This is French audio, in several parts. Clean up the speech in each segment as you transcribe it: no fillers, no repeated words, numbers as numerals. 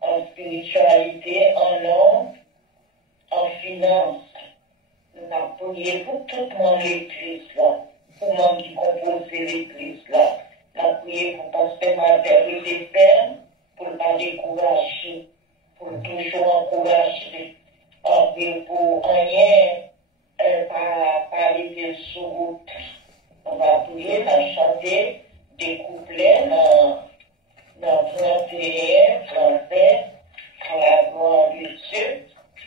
En spiritualité, en nom, finance. Nous avons prié pour tout le monde l'église là, pour le monde qui compose l'église là. Nous avons prié pour pasteur Matériel des Pères, pour ne pas décourager, pour toujours encourager, pour rien, pas arriver sur route. On va prier, on va chanter des couplets dans 21 français, à la gloire de Dieu.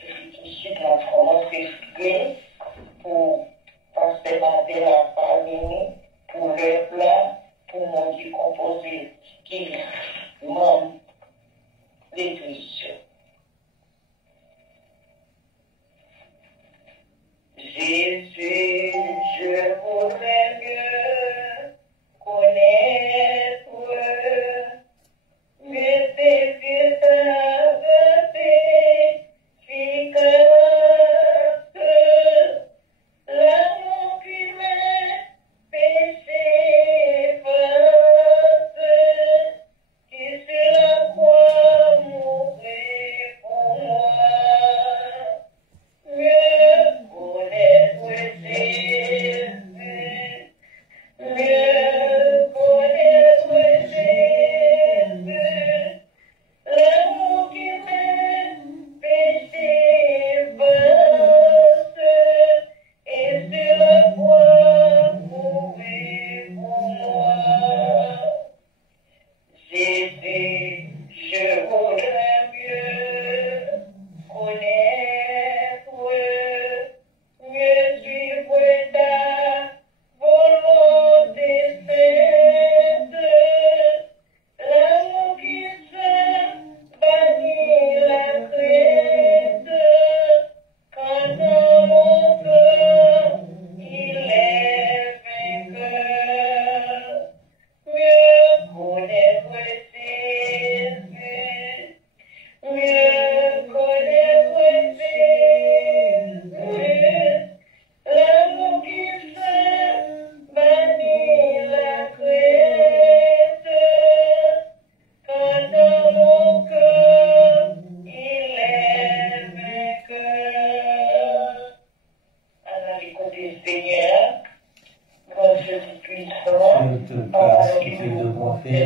Et tout de suite, on va commencer à prier pour pasteur Matériel à parler, pour le plan, pour le monde qui compose, qui membre l'église. Jésus, je voudrais mieux connaître, mieux saisir ta vertu efficace, l'amour qui m'est péché efface, qui sur la croix mourit pour moi. Mieux connaître Jésus, mieux connaître Jésus, l'amour qui m'est péché efface, et sur la croix mourir pour moi. Jésus, je voudrais mieux connaître, mieux suivre ta volonté sainte, l'amour qui se bannit la crainte, quand dans mon cœur il est vainqueur. Mieux connaître Jésus, mieux connaître Jésus, l'amour qui se bannit la crainte, quand dans mon cœur il est vainqueur. À l'écoute du Seigneur, grand Dieu puissant, Dieu te grâce, Dieu de bonté,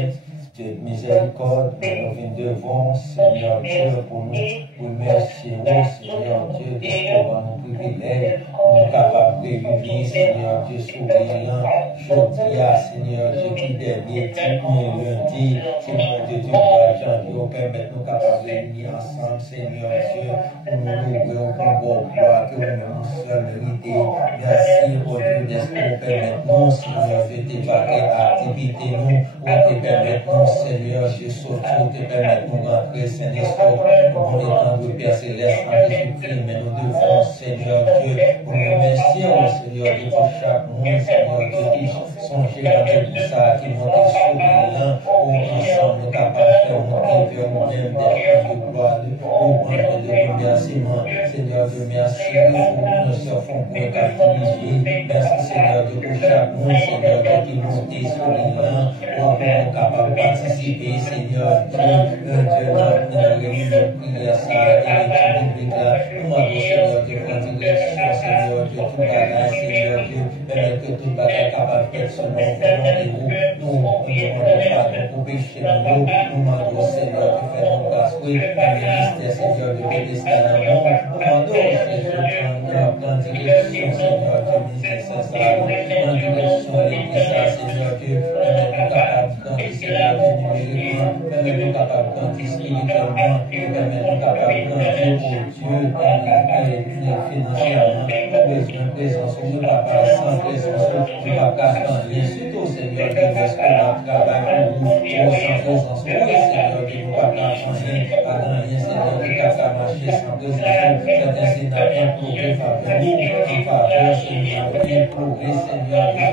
Dieu de miséricorde, nous venons devant, Seigneur Dieu, pour nous remercier, Seigneur Dieu, de ce nous privilège, nous sommes capables de vivre, Seigneur Dieu, souriant, jeudi, Seigneur Dieu, qui dernier, lundi, Seigneur Dieu, janvier, permette-nous capables de venir ensemble, Seigneur Dieu, pour nous louer, pour nous gloire, que nous sommes mérités. Merci, pour Dieu, d'esprit, permette-nous, Seigneur Dieu, de débarquer à activité, nous, pour te permettre, Seigneur Dieu, surtout, te permettre nous rentrer, Saint-Esprit, pour nous étendre, Père Céleste, en Jésus-Christ, mais nous devons, Seigneur Dieu, pour nous remercier, Seigneur Dieu, pour chaque monde, Seigneur Dieu, qui songe avec tout ça, qui monte souriant, pour ensemble, nous capables de faire monter vers nous-mêmes des chants de gloire, de remerciement, Seigneur Dieu, merci pour nos sœurs font pour captiver, merci, Seigneur Dieu, pour chaque monde, Seigneur Dieu, qui monte souriant, pour nous capables de participer, Seigneur Dieu, dans la réunion de prière, ça, et l'étude biblique là, nous demandons, Seigneur Dieu, pour la direction, Seigneur Dieu, tout bagage, Seigneur Dieu, permettre que tout bagage capable de faire son nom, nous demandons pardon pour péché, nous demandons, Seigneur, de faire nos grâces, oui, le ministère, Seigneur, de pédestal, nous demandons, Seigneur, prendre direction, Seigneur Dieu, ministère, prendre direction, l'église, Seigneur Dieu, permettre-nous capables de Seigneur Dieu, numériquement, permettre-nous capables de spirituellement, permettre-nous capables de pour Dieu, financièrement, besoin de présence, nous ne pas sans présence, nous ne pas sans lien, surtout, Seigneur Dieu, parce que notre travail pour vous, sans présence, oui, Seigneur Dieu, nous ne pas sans rien, pas dans rien, Seigneur Dieu, car ça marche sans présence, certains sénateurs imploré faveur, en faveur, Seigneur, imploré, Seigneur Dieu,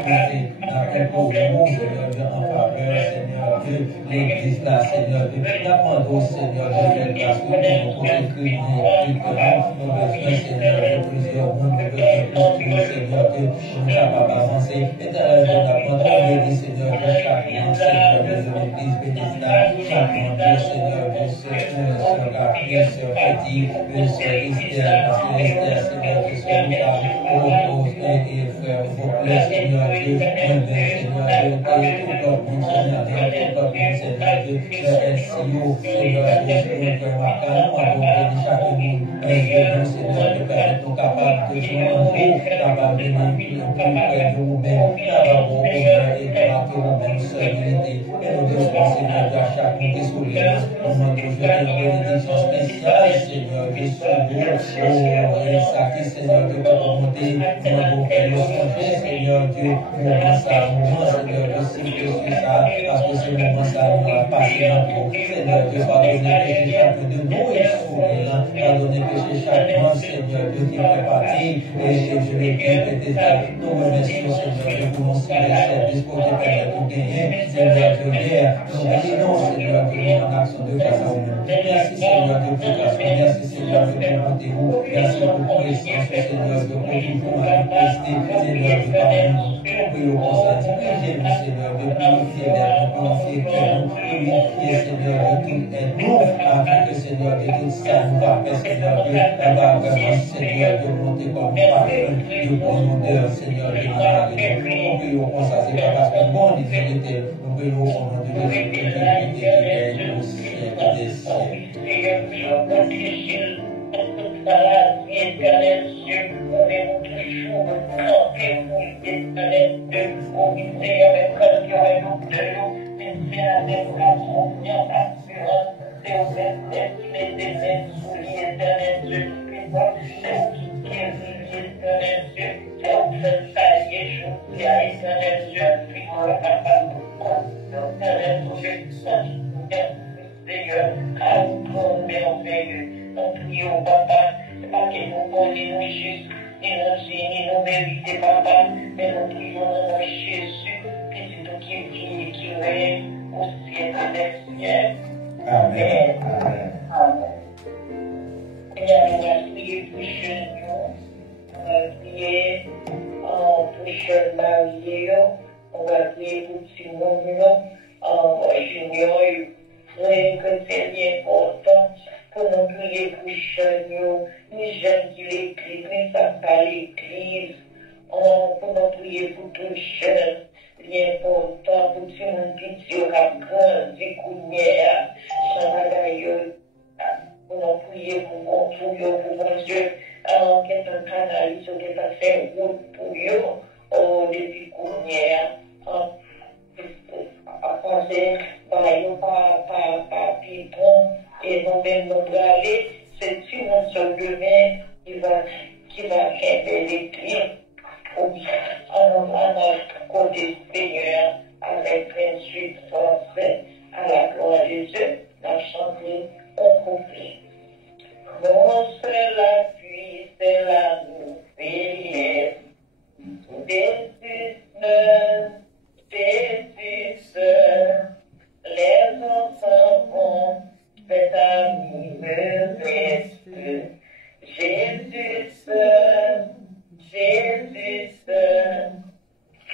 imploré, Seigneur Dieu, en faveur, Seigneur Dieu, l'église là, Seigneur Dieu, n'apprendre au Seigneur Dieu, parce que nous pouvons écrire, nous besoin, Seigneur Dieu, plusieurs mondes, nous besoin de Seigneur Dieu, nous sommes capables d'avancer, et d'apprendre à l'église, Seigneur Dieu, chaque monde, Seigneur Dieu, de l'église, bénéfice, chaque monde, Seigneur Dieu, c'est pour les la prière, Seigneur, petit, le Seigneur, Esther, parce que Esther, Seigneur, que ce Lucas, et frère, vos plaies, Seigneur Dieu, Seigneur Dieu, tout le monde, Seigneur Dieu, tout le monde, Seigneur Dieu, le SEO, Seigneur Dieu, pour ma canon, abondé de chaque monde, Seigneur Dieu, permettre nous capables de jouer un jour, capable de venir plus près de nous-mêmes, capable de honneur et de nous-mêmes, stabilité, et nous devons, Seigneur Dieu, à chaque monde qui soulève, nous demandons une bénédiction spéciale, Seigneur Dieu, sur nous, et ça qui, Seigneur Dieu, pour remonter, nous demandons faire le songer, Seigneur Dieu, moment ça, Seigneur Dieu, si je suis ça, parce que ce moment ça, nous va passer dans tout, Seigneur Dieu, pardonnez péché chacun de nous et souverain, pardonnez péché chacun, Seigneur Dieu, qui fait partie, et je l'ai dit, peut-être, nous remercions, Seigneur Dieu, pour nos services, pour te permettre de gagner, Seigneur Dieu, nous bénissons, Seigneur Dieu, en action de grâce à nous. Merci, Seigneur Dieu, pour grâce, merci, Seigneur Dieu, pour rendez-vous, merci pour présence, Seigneur Dieu, pour toujours manifester, Seigneur Dieu, parmi nous, pour le conseil, dirigez-nous, Seigneur Dieu, purifiez l'air, purifiez cœur, purifiez, Seigneur Dieu, tout aide-nous, afin que, Seigneur Dieu, tout ça nous rappelle, Seigneur Dieu, va vraiment, Seigneur Dieu, monter comme parfum, de bonne odeur, Seigneur Dieu, dans la région. Nous prions comme ça, c'est pas parce que bon, il était, nous prions au nom de Jésus, qui est au ciel des ciels. La vie éternelle, Dieu, pouvez-vous toujours camper pour l'éternel Dieu, obéir avec passion et douceur, laisser avec la confiance assurante, et au fait les désirs sous l'éternel Dieu, et voir ce qui est l'éternel Dieu, et au fait saluer, je dis à l'éternel Dieu, puis on va pas l'éternel Dieu, Seigneur, à ton merveilleux. Nous prions, papa, pas que nous connaissons juste, ni nos signes, ni nos mérites, papa, mais nous prions dans Jésus, que c'est toi qui vis et qui règne au ciel des cieux. Amen. Amen. On va prier pour jeunes, on va prier pour jeunes mariés, on va prier pour Simon, Junior, frère, que c'est bien important. Pour nous prier pour jeunes, les jeunes qui l'église, mais ça pas l'église. Pour nous prier pour tous les jeunes, c'est important pour tout le monde qui aura grandi, sans bagaille. Pour nous prier pour bon Dieu, qui est un canal, qui est pas fait route pour eux, depuis Counière. À penser, par Pipon, et nous-mêmes nous aller, c'est une seule demain qui va faire les clés à notre côté Seigneur, avec un suite français, à la gloire de Dieu, la chanter au couplet. Non, c'est la pluie, c'est la nouvelle, les enfants vont, les amis me restent. Jésus seul,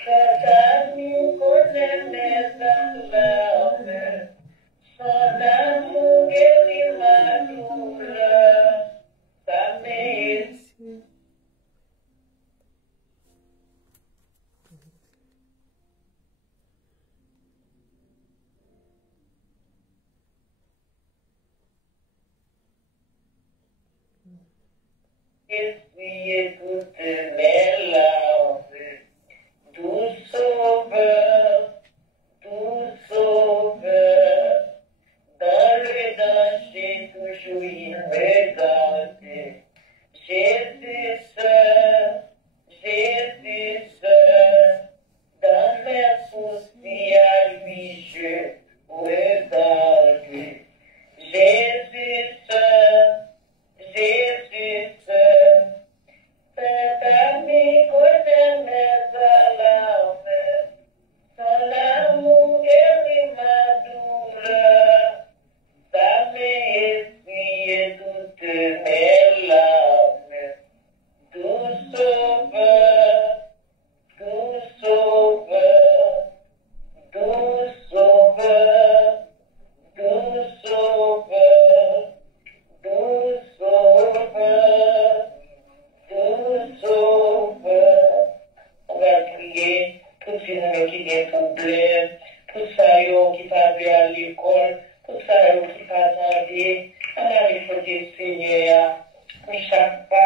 cet amour connaît mes alarmes, son amour guérit ma douleur, sa mérite. Essuyez toutes mes larmes, tout sauveur, dans le danger toujours il me garde. Jésus seul, dans mes soucis à lui je regarde. Jésus seul, cet ami connaît mes alarmes, son amour guérit ma douleur, ça m'essuie toutes mes larmes, tout sauveur,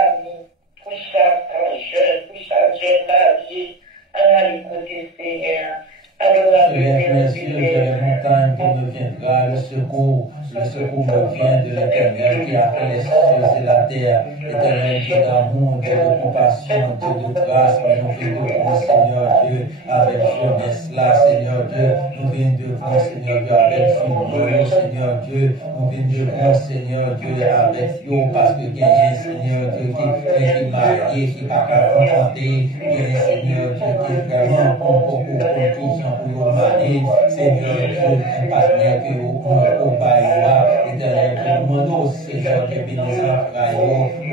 famille, pour chaque jeune, pour chaque jeune marié, en allant côté Seigneur. Seigneur, sur les montagnes qui me viendra, le secours me vient de l'Éternel qui a fait les cieux et la terre. Éternel Dieu d'amour, Dieu de compassion, Dieu de grâce, nous venons devant Seigneur Dieu avec jeunesse là, Seigneur Dieu, nous venons devant Seigneur Dieu avec figure, Seigneur Dieu, nous venons devant Seigneur Dieu avec yo, parce que il y a un Seigneur Dieu qui est marié, qui n'est pas capable de compter, il y a un Seigneur Dieu qui est vraiment pour pour marier, Seigneur Dieu, un partenaire que au bailloir, éternel, pour nous, Seigneur Dieu, bénisse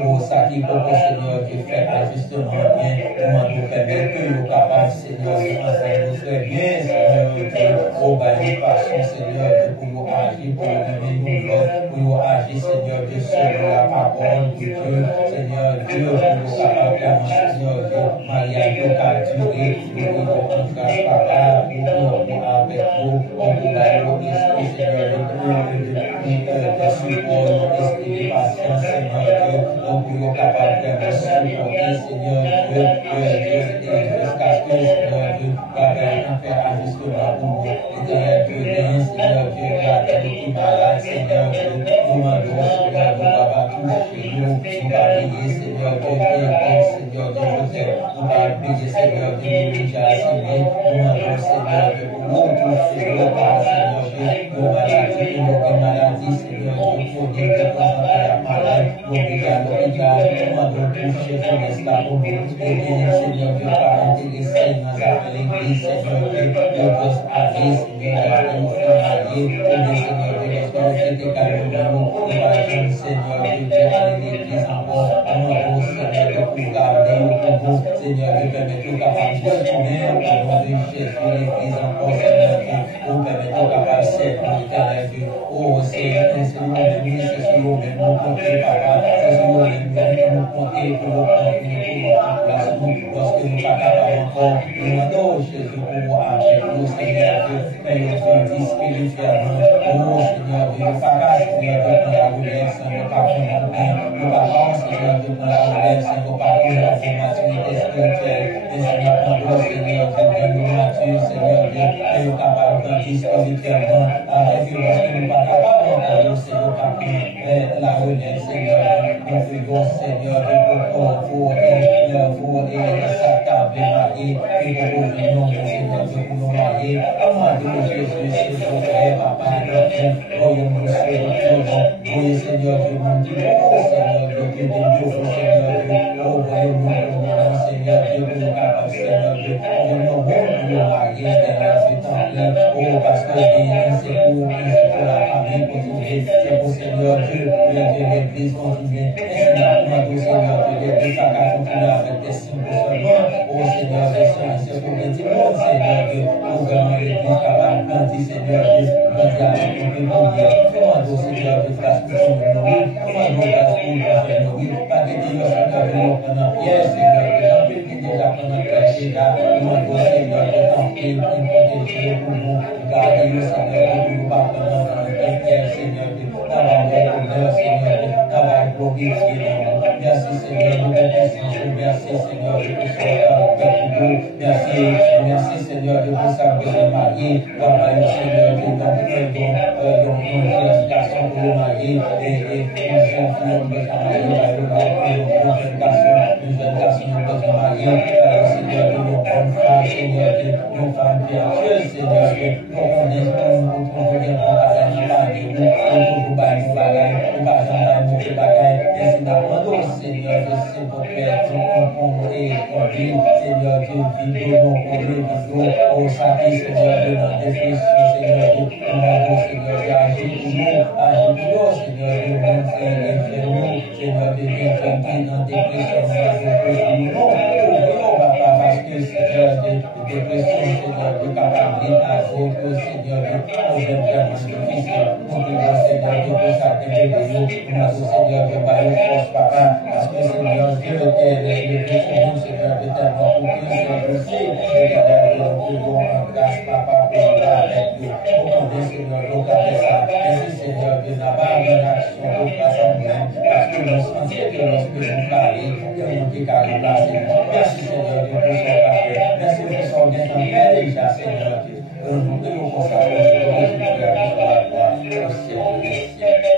pour ça qui pour que Seigneur Dieu fait ajustement bien, pour nous permettre que nous capables, Seigneur Dieu, ensemble, nous très bien, Seigneur Dieu, au bailloir, façon, Seigneur Dieu, pour nous agir, pour nous donner pour nous agir, Seigneur Dieu, selon la parole de Dieu, Seigneur Dieu, pour nous capables, vraiment, Seigneur Dieu, mariage, nous durer, nous nous papa, avec nous, on vous a l'esprit, Seigneur, de support, l'esprit de patience, Seigneur Dieu, donc nous sommes capables de supporter, Seigneur Dieu, jusqu'à ce que, Seigneur Dieu, faire ajustement pour nous, Seigneur Dieu, Seigneur Dieu, la terre qui malade, Seigneur Dieu, nous demandons, Seigneur, nous va toucher nous, nous va payer, Seigneur Dieu, Seigneur Dieu, nous va payer, Seigneur Dieu, nous déjà assigné, nous demandons, Seigneur Dieu, pour nous toucher, nous va, Seigneur Dieu, nos maladies, nos maladies, Seigneur Dieu, pour dire que quand on est malade, l'hôpital, nous demandons toucher, jeunesse là pour nous, et bien, Seigneur Dieu, pas intéressé dans l'église, Seigneur Dieu, Dieu juste agir, Seigneur Dieu, nous faire marier, pour nous, Seigneur Dieu, lorsque nous étions calmes, nous va jeune, Seigneur Dieu, aller l'église encore, nous demandons, Seigneur Dieu, pour garder, pour vous, Seigneur Dieu, permettre nous capables de tourner, au nom de Jésus, l'église encore, Seigneur Dieu, pour permettre nous capables de servir, éternel Dieu, oh Seigneur, c'est sur nous, mais nous comptez, papa, c'est sur nous, nous comptez pour nous place nous, lorsque nous ne sommes pas capables encore, nous demandons, Jésus, pour vous avec nous, Seigneur Dieu, fais-nous vivre spirituellement, oh Seigneur Dieu, nous pas Seigneur Dieu, pour la relève, sans nous pas prendre bien, nous pas Seigneur Dieu, pour la relève, sans nous pas prendre la maturité spirituelle, mais Seigneur, prends-nous, Seigneur Dieu, bien nous mature, Seigneur Dieu, et nous capables de grandir spirituellement, avec eux, lorsque nous ne sommes pas capables encore, Seigneur, pas prendre la relève, Seigneur Dieu, nous faisons, Seigneur Dieu, pour s'accabler, marier, et pour nous, Seigneur Dieu, pour nous marier, demandons Jésus, s'il vous plaît, papa, voyons-nous sur le trône, voyez, Seigneur Dieu, mon Dieu, Seigneur Dieu, que des Dieu, Seigneur Dieu, voyons-nous, Seigneur Dieu, pour nous capables, Seigneur Dieu, voyons-nous, pour nous marier, Seigneur Dieu, oh, parce que c'est pour la famille, continuer, c'est pour Seigneur Dieu, l'église continue, et Seigneur, Seigneur Dieu, l'église, ça va continuer avec des signes seulement, oh Seigneur Dieu, c'est pour les dimanches, Seigneur Dieu, pour vraiment l'église capable de grandir, Seigneur Dieu, grandir avec nous, pour dire, commandons, Seigneur Dieu, grâce pour nous nourrir, commandons, grâce pour nous faire nourrir, pas de Dieu, Seigneur Dieu, pendant hier, Seigneur Dieu, j'en peux plus déjà pendant que déjà, commandons, Seigneur Dieu, tenter, une protéger pour nous, garder le Seigneur Dieu, pour nous pas pendant hier, Seigneur Dieu, d'avoir l'honneur, Seigneur Dieu, d'avoir glorifié, merci Seigneur, nous bénissons, merci Seigneur, de pour merci Seigneur, de pour ça que vous marié, Seigneur, de ton éducation pour le marier, et une jeune fille, on peut marier, une jeune garçon, on peut marier, Seigneur, de nos bonnes femmes, Seigneur, de nos femmes vertueuses, Seigneur, pour qu'on ait Seigneur, je sais mon Père, tout et Seigneur Dieu, vidéo, au salut, Seigneur Dieu, dans la définition, Seigneur Dieu, Seigneur Dieu, agis pour nous, Seigneur Dieu, mon frère, Seigneur Dieu, viens dans des dépressions, parce que Seigneur Dieu, dépression, Seigneur Dieu, capable d'étager, Seigneur Dieu, problème vraiment difficile, pour que Seigneur Dieu, pour ça, Seigneur Dieu, Seigneur Dieu, par le force, papa, parce que Seigneur Dieu, et le Seigneur, Seigneur, éternellement, pour que je sais, éternel, que nous pouvons en grâce, papa, pour nous avec nous. Nous connaissons, Seigneur, donc après ça, merci, Seigneur, de n'a pas une action pour grâce à nous-mêmes, parce que nous sentons que lorsque nous parlons, que nous sommes carrément placés. Merci, Seigneur, de tout ça, merci pour ça, on est en fait déjà, Seigneur, nous devons consacrer notre vie à la gloire, au ciel des ciels.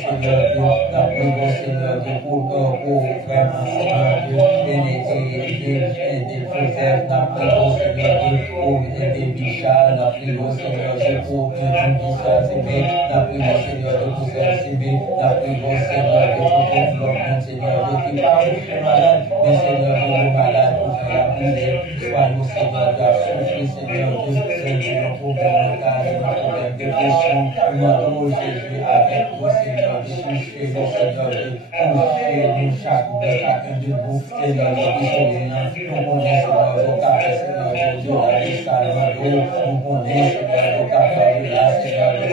Seigneur Dieu, Nous prions, Seigneur Dieu, pour vraiment, Seigneur Dieu, aider Joseph. Nous prions, Seigneur Dieu, pour aider Bichard. Nous prions, Seigneur Dieu, pour aider Bichard. Nous prions, Seigneur Dieu, pour faire CB. Nous prions, Seigneur Dieu, pour développement, Seigneur Dieu, qui parle de malade. Mais Seigneur Dieu, nos malades, pour faire la prière. Soyons, Seigneur Dieu, à souffrir, Seigneur Dieu, Seigneur, nos problèmes mentaux, nos problèmes de dépression. Nous demandons, Jésus, avec vous, Seigneur Dieu, touchez-nous, Seigneur Dieu, touchez-nous chacun de vous, Seigneur Dieu, qui sont là. Nous connaissons, Seigneur Dieu, café, Seigneur Dieu, la liste à l'eau. Nous connaissons, Seigneur Dieu, café, la Seigneur Dieu,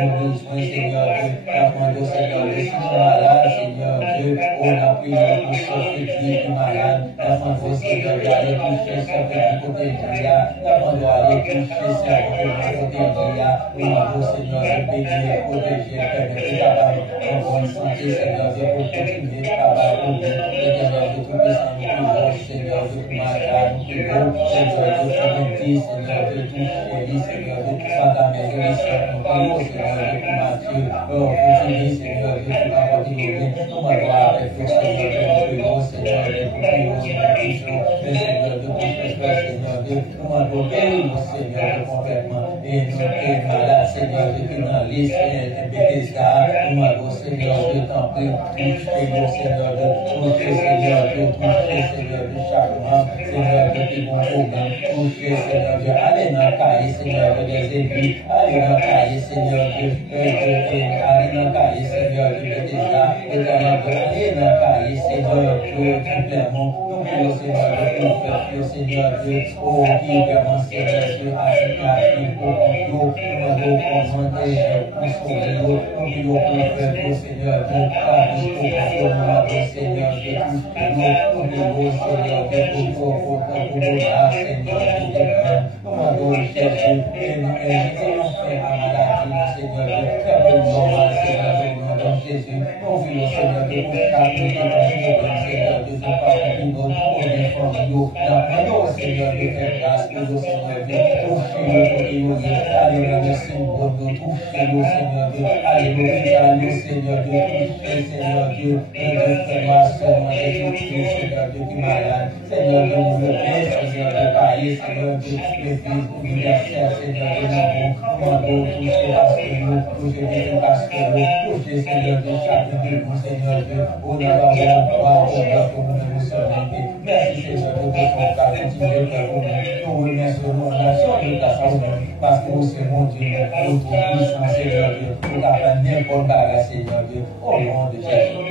nous besoin, Seigneur Dieu, demandons, Seigneur Dieu, si tu es malade, Seigneur Dieu, on a prié pour sauver qui est malade. Demandons, Seigneur Dieu, aller toucher son petit côté de Dia. Demandons aller toucher son petit côté de Dia. Demandons, Seigneur Dieu, bénir, protéger, permettre capable en bonne santé, Seigneur Dieu, pour continuer de travailler pour nous. Seigneur Dieu, tout puissant, nous prions, Seigneur Dieu, pour malade, nous prions, Seigneur Dieu, pour nous, Seigneur Dieu, toucher, Seigneur Dieu, Madame et nous prions, Seigneur Dieu, pour Mathieu, pour Julie, Seigneur Dieu, pour la partie de nous, nous m'avoir avec vous, Seigneur Dieu, nous prions, Seigneur Dieu, pour prier, Seigneur Dieu, pour Seigneur Dieu, nous m'avoir béni, Seigneur Dieu, complètement, et nous, malade, Seigneur Dieu, qui dans liste, et Bethesda, nous m'avoir, Seigneur Dieu, tant que touchez-nous, Seigneur Dieu, touchez, Seigneur Dieu, touchez, Seigneur Dieu, chaque mois, Seigneur Dieu, qui vont problème, touchez, Seigneur Dieu, allez dans le cahier, Seigneur Dieu, des élus, allez dans le cahier, Seigneur Dieu, allez dans le cahier, Seigneur Dieu, Bethesda, éternel Dieu, allez dans le cahier, Seigneur Dieu, tout pleinement, nous prions, Seigneur Dieu, pour faire, Seigneur Dieu, oh, qui vraiment, Seigneur Dieu, qui pour nous commander, consoler, nous prions pour faire, Seigneur Dieu, car nous pouvons, Seigneur Dieu, nous prions, Seigneur Dieu, pour nous, Seigneur Dieu, nous demandons, Jésus, et nous fait à maladie, Seigneur Dieu, fais-nous normal, Seigneur Dieu, nous demandons, Jésus, nous prions, Seigneur Dieu, pour chaque Seigneur Dieu, nous parlons pour nous demandons, Seigneur Dieu, fais grâce pour nous, Seigneur Dieu, touchez-nous, touchez-nous, allez dans le Seigneur Dieu, touchez-nous, Seigneur Dieu, allez nous, Seigneur Dieu, touchez, Seigneur Dieu, nous fais-moi seulement des toucher, Seigneur Dieu, qui malade, Seigneur Dieu, nous le baisse, Seigneur Dieu, cahier, Seigneur Dieu, l'église universelle, Seigneur Dieu, nous demandons, touchez Pasteur, touchez les pasteurs, touchez, Seigneur Dieu, chacun de vous, Seigneur Dieu, au nom de la gloire, pour nous nous souvenir. Merci, Seigneur Dieu, pour ton cas, continuez de vous. Nous remercions nos nations de ta saison, parce que c'est mon Dieu, notre puissant, Seigneur Dieu, pour la faire n'importe quoi, Seigneur Dieu, au nom de Jésus.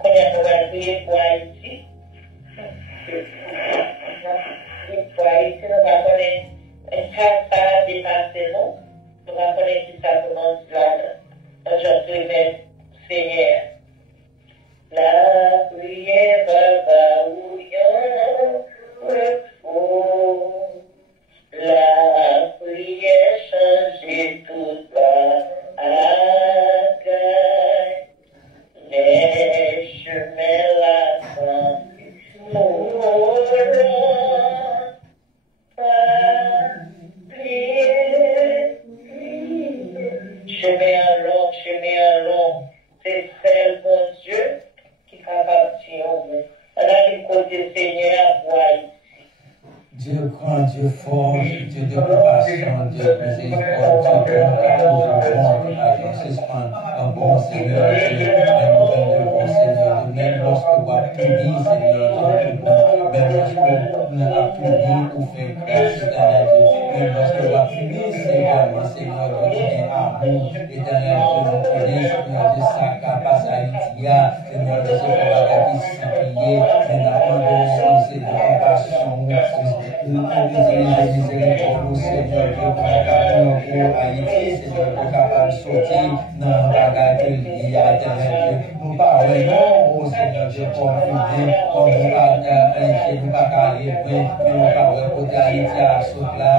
Qu'on a prié pour Haïti. Pour Haïti, nous allons connaître ça a dépassé nous. Nous allons connaître qui ça commence là. Aujourd'hui, même Seigneur. La prière va où il y a repos. La prière change toute bagaille. Les chemins lassants mourront. Chemin long, c'est seul bon Dieu qui fait partie en vous. Alors, il côté Seigneur, voyez. Dieu grand, Dieu fort, Dieu de compassion, Dieu de miséricorde, Dieu bon, toujours bon, à suspendre un bon Seigneur, Dieu, même au bon Seigneur, même lorsque vous avez puni, Seigneur, Dieu, même lorsque vous avez puni ou fait grâce, éternel Dieu, même lorsque vous avez puni, Seigneur, Seigneur, Dieu, qui est amour, éternel Dieu, nous prenons, Seigneur, de sa capacité, Seigneur, de ce qu'on va garder sans prier, mais d'attendre, Seigneur, de compassion, nous miséricorde, Seigneur, Dieu, pour Haïti, Seigneur, pour capable de sortir dans la bagarre de l'île, éternel Dieu. Nous parlons, Seigneur, Dieu, pour nous, pour nous pas aller loin, mais nous parlons côté Haïti à sauter là.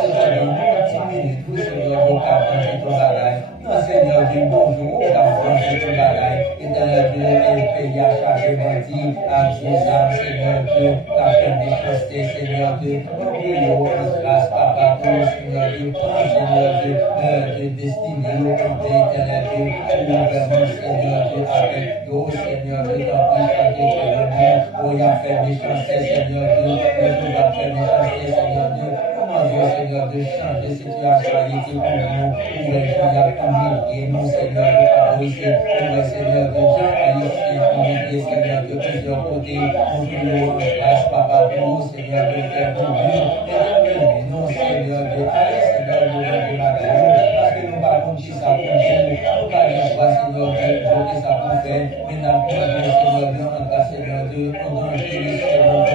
Seigneur, nous 10 minutes, Seigneur, Dieu, capable de tout bagaille. Non, Seigneur, Dieu, bonjour, capable de tout bagaille. Éternel Dieu, et pays à chaque bandit, à Dieu, Seigneur Dieu, ta peine de chasteté, Seigneur Dieu. Nous prions en grâce, Papa, pour Seigneur Dieu, prends, Seigneur Dieu, de destiné, au compté, éternel Dieu, pour vraiment, Seigneur Dieu, avec nous, Seigneur Dieu, tant pis, parce que pour y faire méchanceté, Seigneur Dieu, pour y faire méchanceté, Seigneur Dieu, comment Dieu, Seigneur, de changer situation, Haïti pour nous, pour les gens, et nous, Seigneur, de favoriser, pour les Seigneur de gens, Haïtiens, pour Seigneur, de plusieurs côtés, nous prions en grâce, Papa, pour Seigneur, de faire pour nous, et non, Seigneur, de aller, Seigneur, de la guerre, parce que nous parlons de ça pour nous, nous parlons de Seigneur, de ça pour faire, mais nous avons Seigneur, de en grâce, Seigneur, de danger, Seigneur,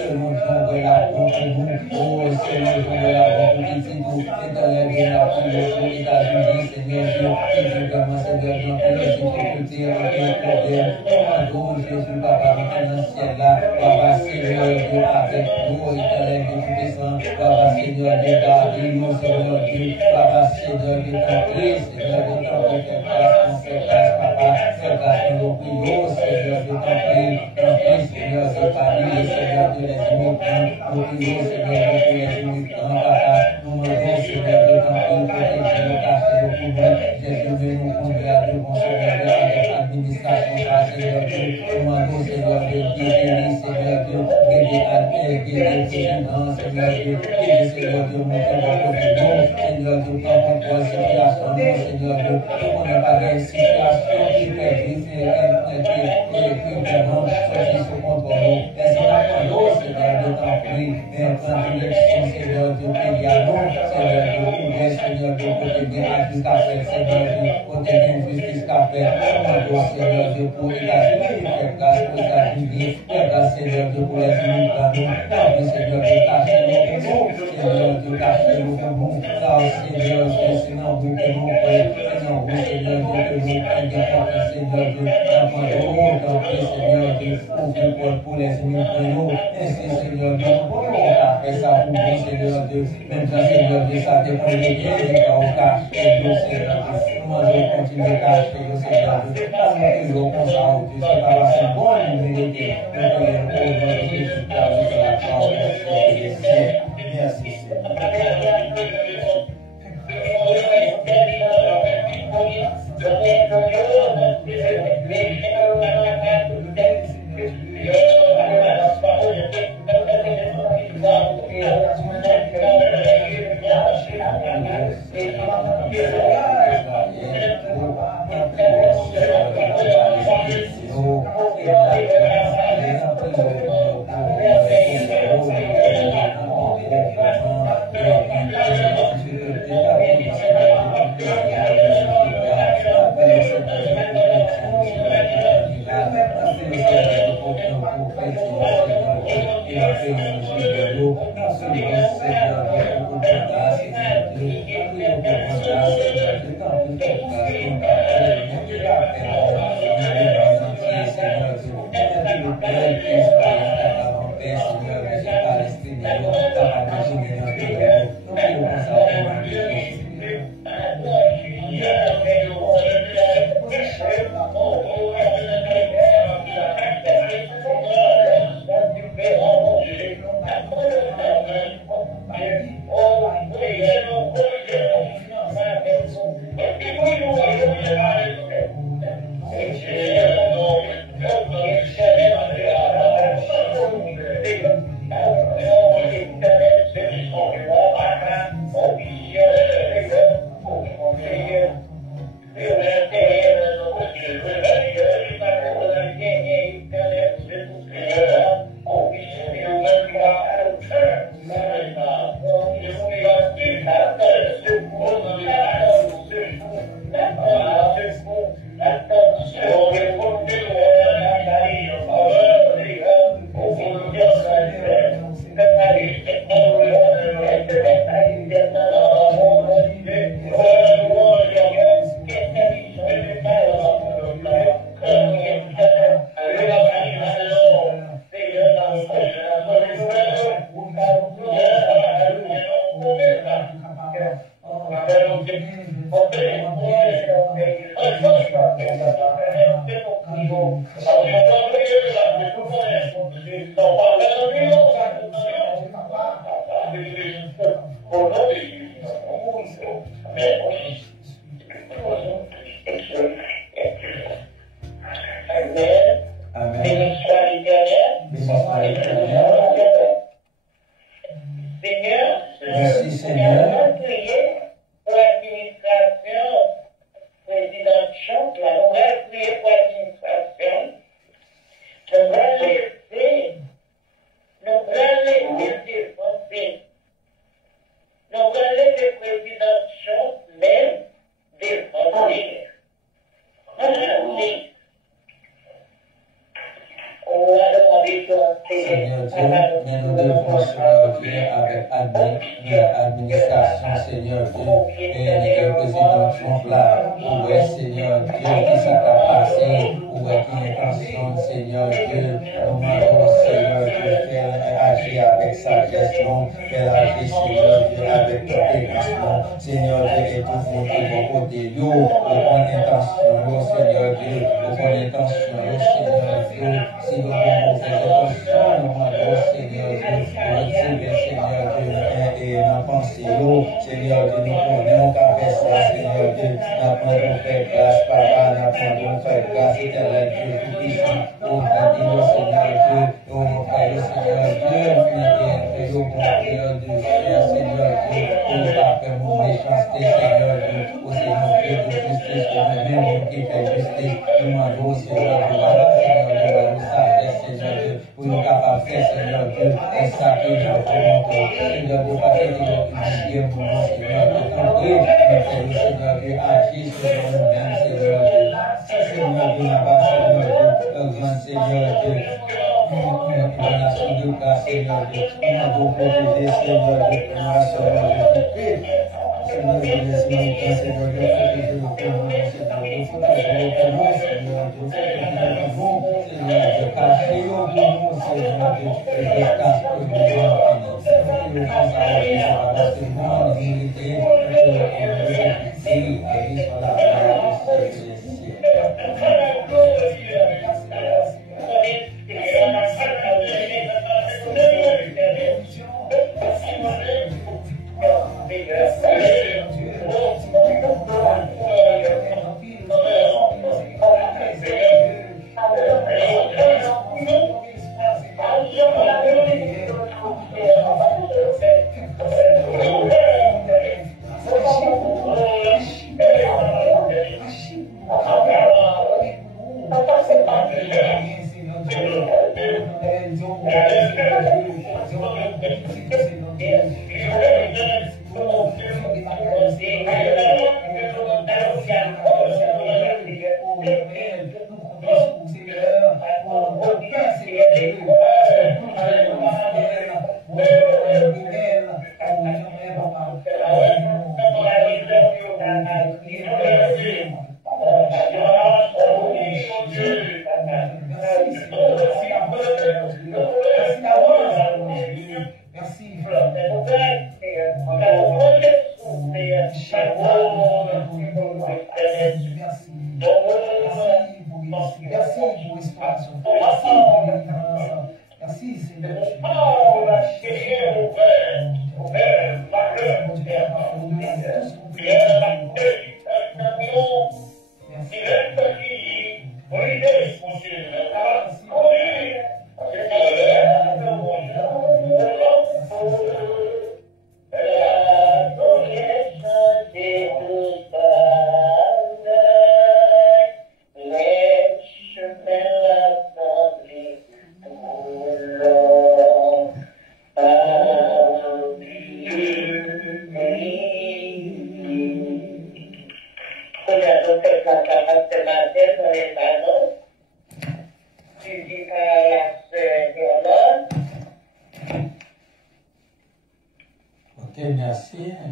selon de la honte pour nous, oh, Seigneur, de la honte pour nous, éternel, de la honte pour les États-Unis, Seigneur, Dieu, vraiment, Seigneur, dans toutes les difficultés, dans tous les problèmes, demandons, Jésus, Papa, dans le ciel là, Papa, Seigneur, Dieu, avec nous, éternel, de tout descend, Papa, Seigneur, de garder nous, Seigneur, Dieu, Papa, Seigneur, de t'entrer, Seigneur, de t'entrer, fais grâce, Papa, fais grâce, nous prions, Seigneur, de t'entrer, Seigneur, de famille, Seigneur, de les immigrants, nous prions, Seigneur, de tous les immigrants, Papa, nous demandons, Seigneur, de t'entrer, protéger nos caches, nos poubelles, Jésus, veut nous conduire de bon Seigneur, de l'administration, Seigneur, Dieu, nous demandons, Seigneur, de guérir, Seigneur, Dieu, guérir le président, Seigneur, Dieu, Seigneur, Dieu, monter notre vie, Seigneur, Dieu, tant qu'on voit situation, Seigneur, Dieu, on n'a pas de situation qui peut vraiment sortir sous contrôle, mais c'est la parole, Seigneur, de t'en prie, mais prends direction, Seigneur, Dieu, pays à nous, Seigneur, Dieu, ouvert, Seigneur, Dieu, côté bien à jusqu'à faire, Seigneur, Dieu, côté bien justice qu'à faire, demandons, Seigneur, Dieu, pour les États-Unis, fais grâce pour les États-Unis, fais grâce, Seigneur, Dieu, pour les immigrants, Seigneur, Dieu, cachez-nous pour nous, Seigneur, Dieu, cachez-nous pour nous, car, Seigneur, Dieu, c'est dans vous que nous croyons, c'est dans vous, Seigneur, Dieu, que nous prenons, Seigneur, Dieu, d'apprendre, tant pis, Seigneur, Dieu, ouvre pour les immigrants, ainsi, Seigneur, Dieu, pour nous, après ça, pour vous, Seigneur, Dieu, même quand, Seigneur, Dieu, ça dépend de bien, Dieu, au cacher, Dieu, Seigneur, Dieu, comment je continue de cacher, Dieu, Seigneur, Dieu, parce que nous, comme ça, Dieu, c'est pas la seule bonne vérité, nous prions pour notre Jésus, car vous êtes la parole, merci,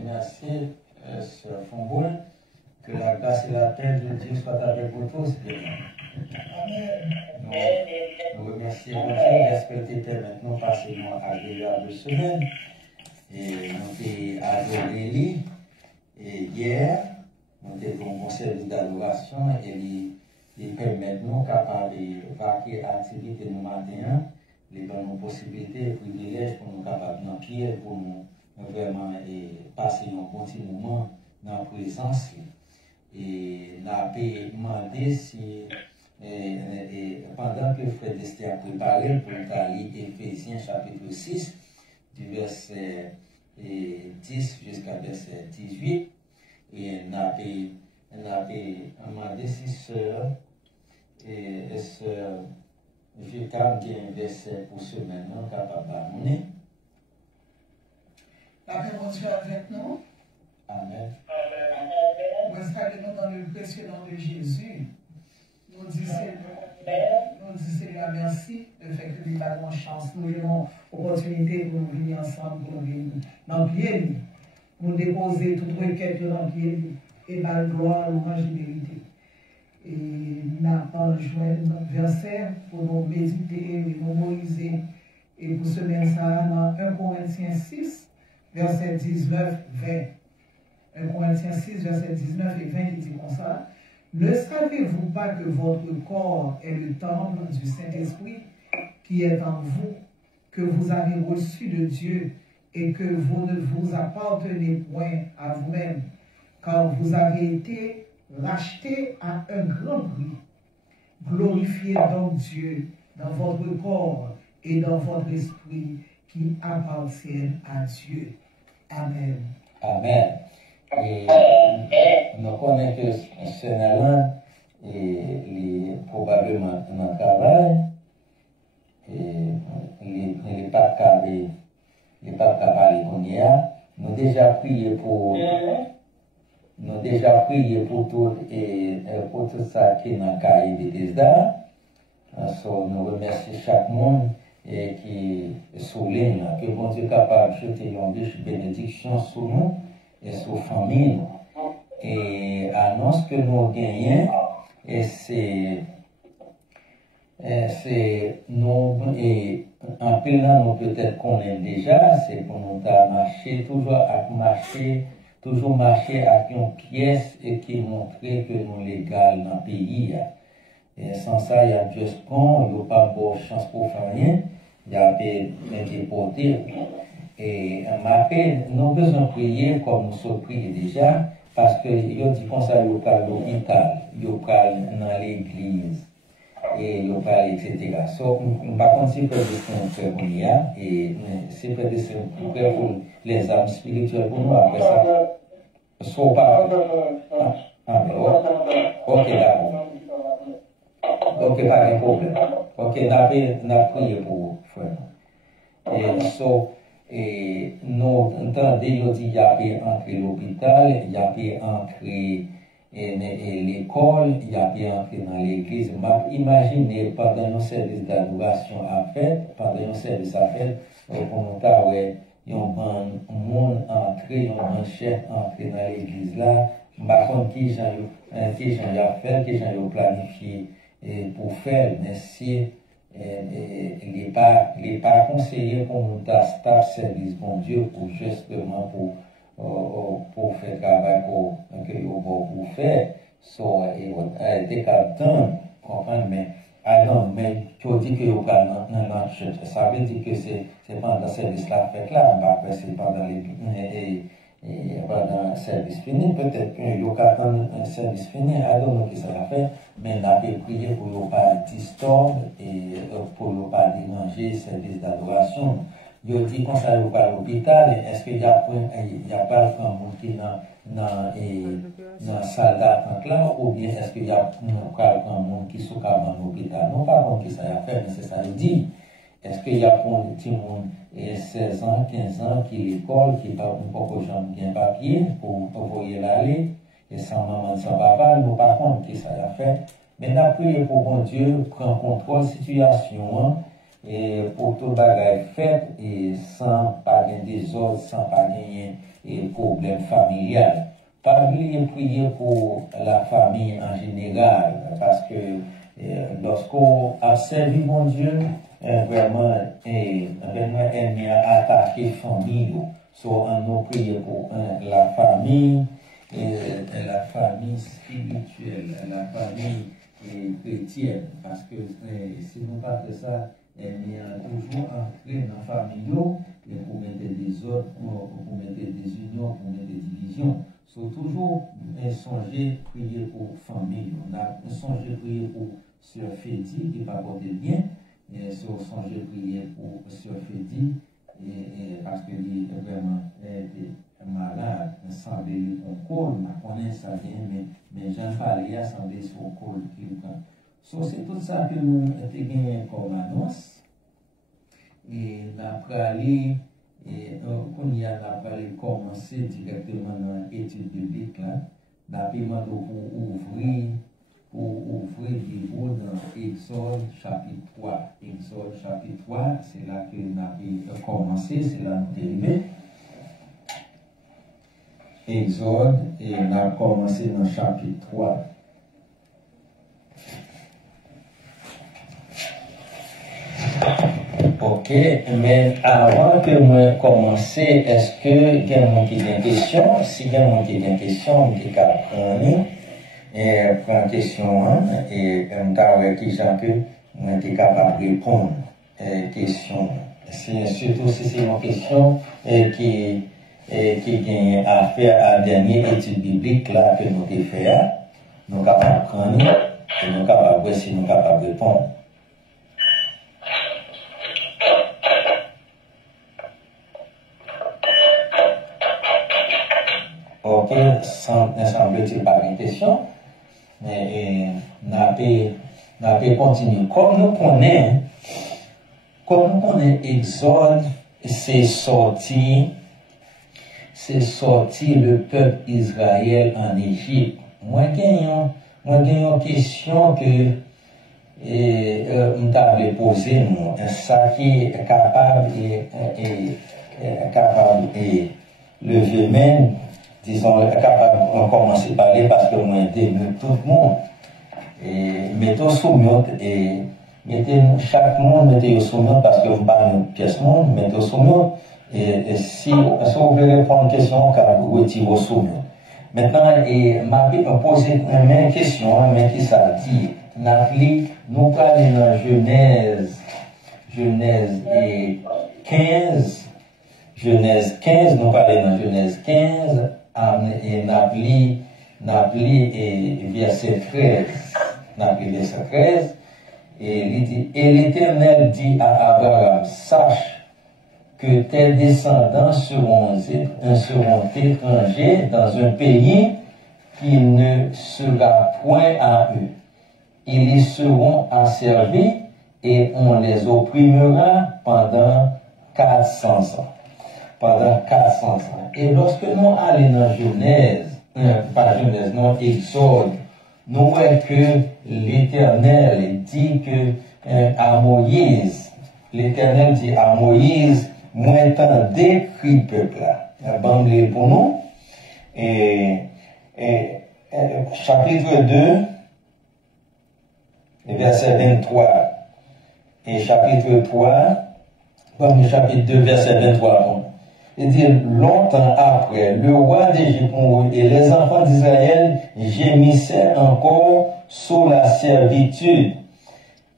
Merci, Sœur Fongoul. Que la grâce et la paix de Dieu soient avec vous tous. Nous remercions Dieu, respectez maintenant passer une agréable semaine. Et nous avons adoré lui. Et hier, nous avons un bon service d'adoration et il permet nous capables de vaquer l'activité du matin. Les bonnes possibilités, privilèges pour nous capables de prier, pour nous vraiment passer un bon petit moment dans la présence. Et nous avons demandé si, pendant que Frère Destin a préparé pour nous aller Éphésiens chapitre 6, du verset 10 jusqu'à verset 18, et nous avons demandé si Sœur je vais un verset pour ce maintenant capable de mener. La paix de Dieu avec nous. Amen. Nous installons dans le précieux nom de Jésus. Nous disons merci de faire que nous avons chance, nous avons opportunité pour nous venir ensemble, pour nous venir dans le pied, pour déposer toute requête dans le pied et par gloire, louange et vérité. Et nous avons joué notre verset pour nous méditer, nous mémoriser. Et pour ce message, dans 1 Corinthiens 6, verset 19, 20. 1 Corinthiens 6, verset 19 et 20, il dit comme ça. Ne savez-vous pas que votre corps est le temple du Saint-Esprit qui est en vous, que vous avez reçu de Dieu et que vous ne vous appartenez point à vous-même, car vous avez été rachetés à un grand prix. Glorifiez donc Dieu dans votre corps et dans votre esprit qui appartiennent à Dieu. Amen. Amen. Et nous connaissons que ce Néerland est probablement dans le travail et il n'est pas capable de parler qu'on y a. Nous déjà prié pour tout ça qui est dans le cas de Bethesda. Nous remercions chaque monde qui souligne que bon Dieu est capable de jeter une riche bénédiction sur nous et sur la famille. Et annonce que nous gagnons, et c'est nous, et en plus là, nous peut-être connaissons déjà, c'est pour nous marcher, toujours marcher avec une pièce et qui montre que nous légal dans le pays. Et sans ça, il y a juste con, il n'y a pas de chance pour faire rien, il y a des déportés. Et nous avons besoin de prier comme nous sommes priés déjà, parce que yo dit comme ça, yo parle l'hôpital, yo parle dans l'église, et yo parle, etc. So, on va continuer de faire qu'on y a, et c'est peut-être pour les âmes spirituelles pour nous, après ça. So, pas. Ok, d'accord. Ok, pas de problème. Ok, n'a prié pour vous, frère. Et so, et nous entendons, il y a pu entrer l'hôpital, il y a pu entrer l'école, il y a pu entrer dans l'église. Imaginez pendant un service d'adoration à faire, pendant un service à faire, pour nous avoir un monde entré, un bon chef entré dans l'église là, par contre, qui j'en a fait, qui j'en a planifié pour faire, mais si il n'est pas conseillé pour nous staff service, bon Dieu, pour justement pour faire travail que vous faire. So, des capteurs, comprendre, mais alors, mais tu dis que vous parlez dans la church, ça veut dire que c'est pendant le service là, fait là, après c'est pendant pendant le service fini, peut-être que vous attendez un service fini, I don't know ce que ça va faire, mais on a prié pour ne pas distordre et pour ne pas déranger le service d'adoration. Yo dit qu'on ça va à l'hôpital, est-ce qu'il y a pas un monde qui dans la salle d'attente là, ou bien est-ce qu'il y a un monde qui sont dans l'hôpital? Non, pas bon qui ça a fait, mais c'est ça le dit. Est-ce qu'il y a un petit monde 16 ans, 15 ans qui l'école, qui n'a pas de papier pour envoyer l'aller, et sans maman, sans papa, nous pas contre qui ça a fait. Mais nous prions pour bon Dieu, prendre contrôle de la situation, et pour tout bagage fait, et sans pas de désordre, sans pas de problème familial. Pas oublier prier pour la famille en général, parce que lorsqu'on a servi mon Dieu, vraiment, ennemi a attaqué la famille. So, on nous prie pour la famille spirituelle, la famille chrétienne, parce que si nous pas de ça, ennemi a toujours entré dans la famille et pour mettre des ordres, pour mettre des unions, pour mettre des divisions. So, toujours songer prier pour la famille. On a songé prier pour Sœur Fédi qui va porter bien. Et si on songe prier pour Sœur Fédi, parce que il est vraiment malade, il semble un col, on connaît ça bien, mais j'en parle, il a semblé son col qui est quand. So, c'est tout ça que nous avons gagné comme annonce. Et après aller, quand il y a commencé directement dans l'étude biblique, là, l'avons pour ouvrir le livre dans Exode chapitre 3. Exode chapitre 3, c'est là que nous avons commencé, c'est là que nous avons arrivé. Exode, et on a commencé dans le chapitre 3. Ok, mais avant que nous commencer, est-ce que il y a quelqu'un qui a une question? Si il y a quelqu'un qui a une question, je vais prendre. Et prendre question et m'tawe qui gens que moi suis capable de répondre question. C'est surtout si c'est une question qui gagne à faire à la dernière étude biblique là que nous avons fait, nous capables de prendre et nous capables de si nous capables de répondre. Ok, ne semble-t-il pas une question? Mais n'a pas continué. Comme nous connaissons Exode, c'est sorti le peuple Israël en Égypte. Moi, j'ai une question que m'avait posée, ça qui est capable de lever même. Disons, on commence à parler parce que moi, tout le monde. Et mettons soumis, et chaque monde mettez soumis parce que vous parlez de pièce monde, mettez soumis. Et si vous voulez répondre à une question, vous retirez vos soumis. Maintenant, m'a posé une même question, mais qui ça dit, nous parlons dans Genèse 15, nous parlons dans Genèse 15, et Napli verset 13. Napli verset 13. Et l'Éternel dit à Abraham, sache que tes descendants seront étrangers dans un pays qui ne sera point à eux. Ils y seront asservis et on les opprimera pendant 400 ans. Pendant 400 ans. Et lorsque nous allons dans Genèse, pas Genèse, non, Exode, nous voyons que l'Éternel dit à Moïse, moi t'en décrit peuple là. Bande pour nous. Et chapitre 2, verset 23. Et chapitre 3, comme le chapitre 2, verset 23. Il dit, longtemps après, le roi d'Égypte mourut et les enfants d'Israël gémissaient encore sous la servitude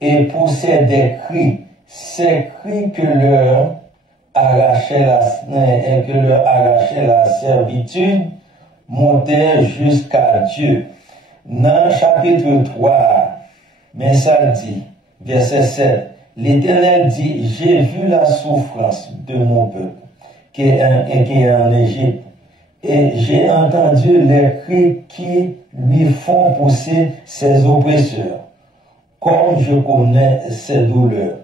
et poussaient des cris. Ces cris que leur arrachait la servitude montaient jusqu'à Dieu. Dans chapitre 3, mais ça dit, verset 7, l'Éternel dit, j'ai vu la souffrance de mon peuple qui est en Égypte, et j'ai entendu les cris qui lui font pousser ses oppresseurs, comme je connais ses douleurs.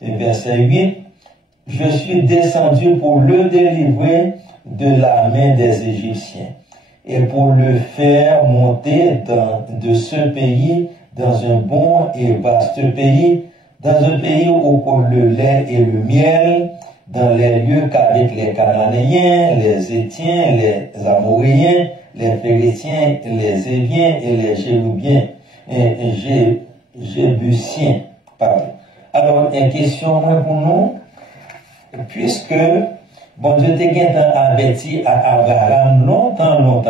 Et verset 8, je suis descendu pour le délivrer de la main des Égyptiens et pour le faire monter de ce pays dans un bon et vaste pays, dans un pays où coule le lait et le miel, dans les lieux qu'habitent les Cananéens, les Étiens, les Amoréens, les Phérétiens, les Éviens et les Jérubiens, et Jébusiens. Pardon. Alors, une question pour nous, puisque bon Dieu t'a averti à Abraham longtemps avant,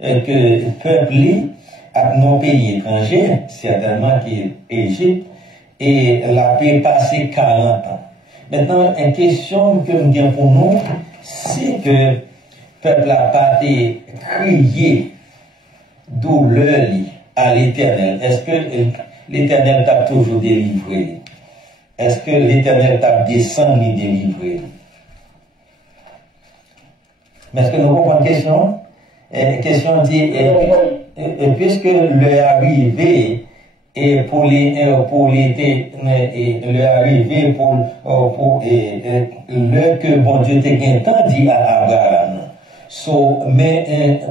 que le peuple à nos pays étrangers, certainement qui est Égypte, et la paix passé 40 ans. Maintenant, une question que nous avons pour nous, c'est que le peuple n'a pas été crié douleur à l'Éternel. Est-ce que l'Éternel t'a toujours délivré? Est-ce que l'Éternel t'a descendu et délivré? Mais est-ce que nous comprenons la question? La question dit, et puisque l'arrivée et pour le que bon Dieu t'a dit à Abraham. Mais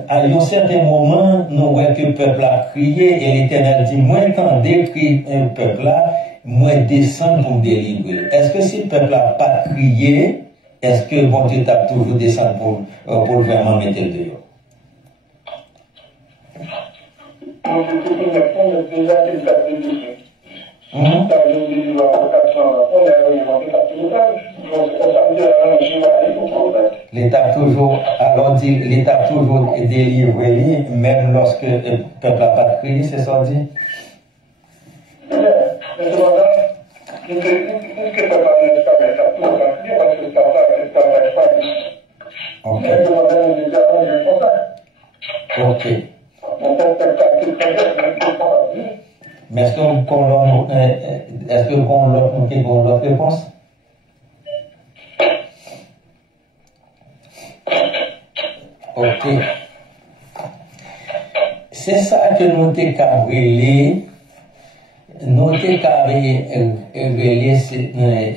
à un certain moment, nous voyons que le peuple a crié et l'Éternel dit, moi, quand décrit un peuple là, moi, descends pour me délivrer. Est-ce que si le peuple n'a pas crié, est-ce que bon Dieu t'a toujours descendu pour vraiment mettre le dehors? L'État toujours, alors dit, l'État toujours délivré, même lorsque le peuple n'a pas crié, c'est ça dit? Ok. Ok. Mais est-ce que vous avez l'autre réponse? Ok. C'est ça que nous t'ai cabrélé. Nous t'ai cabrélé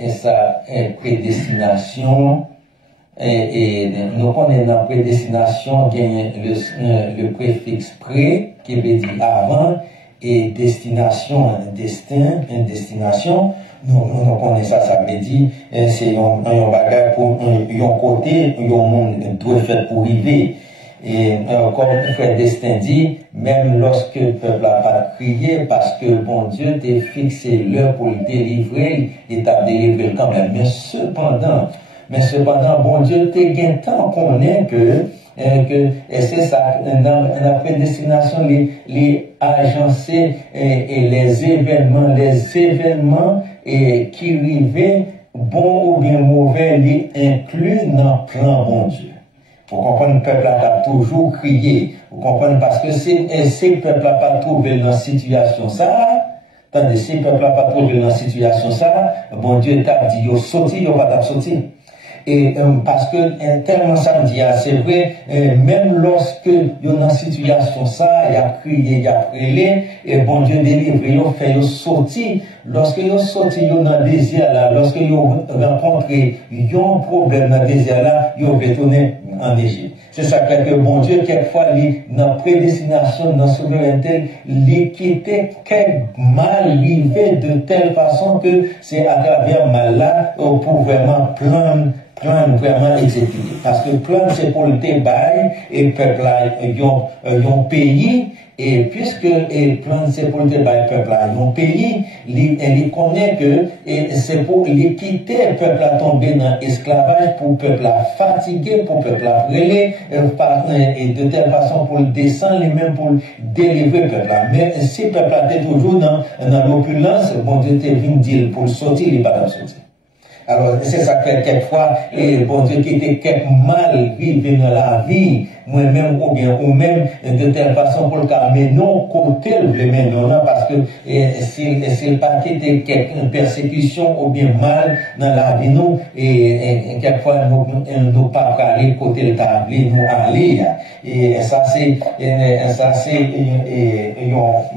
sa prédestination. Et nous connaissons la prédestination qui est le préfixe pré, qui veut dire avant, et destination, destin, une destination. Nous connaissons ça veut dire, c'est un bagage pour un côté, un monde doit faire pour arriver. Et comme le frère Destin dit, même lorsque le peuple n'a pas crié, parce que bon Dieu t'a fixé l'heure pour le délivrer, il t'a délivré quand même. Mais cependant, bon Dieu t'a gagné tant qu'on est que et c'est ça, dans la prédestination, les agencés et les événements qui arrivaient, bon ou bien mauvais, les inclus dans le plan bon Dieu. Vous comprenez, le peuple n'a pas toujours crié. Vous comprenez, parce que si le peuple n'a pas trouvé dans la situation ça, tandis si le peuple n'a pas trouvé dans la situation ça, bon Dieu t'a dit, il sorti, il va pas sortir. Et parce que tellement ça me dit, c'est vrai, même lorsque il y a une situation ça, il a crié, il a prélé, et bon Dieu délivre, il a fait sortir. Lorsque il a sorti, il a un désir là, lorsque il a rencontré, il y a un problème dans le désir là, il a retourné en Égypte. C'est ça que bon Dieu, quelquefois, dans la prédestination, dans la souveraineté, il quittait quelque mal arrivé de telle façon que c'est à travers mal là, pour vraiment prendre plan vraiment exécuté. Parce que plan c'est pour le débat et peuple là, yon pays, et puisque et plan c'est pour le débat et peuple là, yon pays, il connaît que c'est pour les quitter peuple à tomber dans l'esclavage, pour peuple à fatiguer, pour peuple à brûler, et de telle façon pour le descendre, et même pour délivrer peuple là. Mais si peuple là est toujours dans l'opulence, bon Dieu te vient dire pour sortir, il n'est pas dans sortir. Alors, c'est ça que quelquefois, et bon Dieu, qui était quelque mal vivre dans la vie, moi-même, ou même, de telle façon pour le cas, mais non, côté le maintenant, parce que, s'il pas été quelque persécution ou bien mal dans la vie, nous, et quelquefois, nous pas aller côté le tabli, nous aller, et ça, c'est une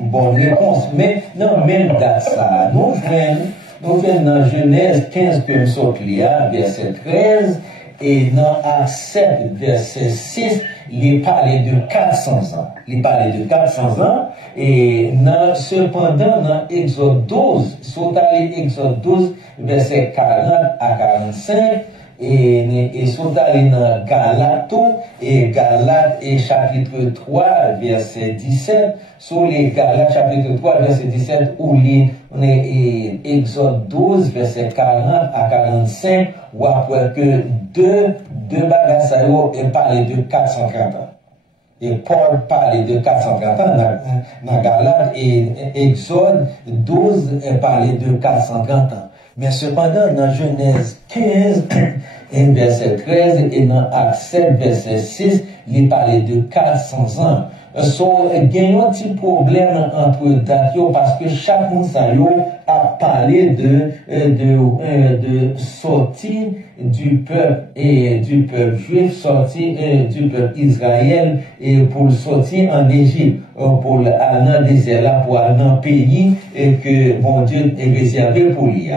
bonne réponse. Mais, non, même dans ça, nous venons dans Genèse 15, comme verset 13, et dans Actes 7, verset 6, il parlait de 400 ans. Il parlait de 400 ans, et cependant, dans Exode 12, Exode 12, verset 40 à 45, et sont allés dans Galates, et Galates et chapitre 3, verset 17, sur les Galates chapitre 3, verset 17, où on est Exode 12, verset 40 à 45, où après que deux bagages et parlé de 430 ans. Et Paul parlait de 430 ans dans Galates, et Exode 12 parlait de 430 ans. Mais cependant, dans Genèse 15, verset 13, et dans Actes 7, verset 6, il parlait de 400 ans. Il y a un petit problème entre dates parce que chaque monde a parlé de sortie du peuple et du peuple juif, sortie du peuple Israël et pour sortir en Égypte, pour aller dans le désert là, pour aller dans le pays que bon Dieu est réservé pour lui.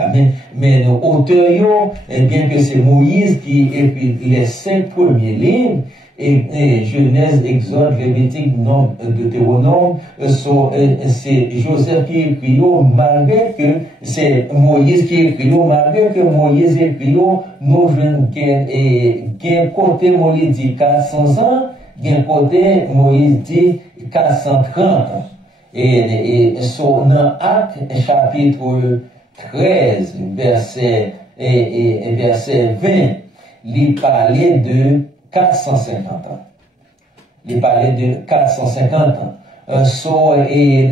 Mais nos auteurs, bien que c'est Moïse qui écrit les 5 premiers livres, et Genèse, Exode, Lévitique, Nombre, Deutéronome, c'est Joseph qui écrit, malgré que c'est Moïse qui écrit, malgré que Moïse écrit, nous venons gain côté Moïse dit 400 ans, gain côté Moïse dit 430 ans. Et dans Actes, chapitre 13, verset 20, il parlait de 450 ans. Il parlait de 450 ans. Et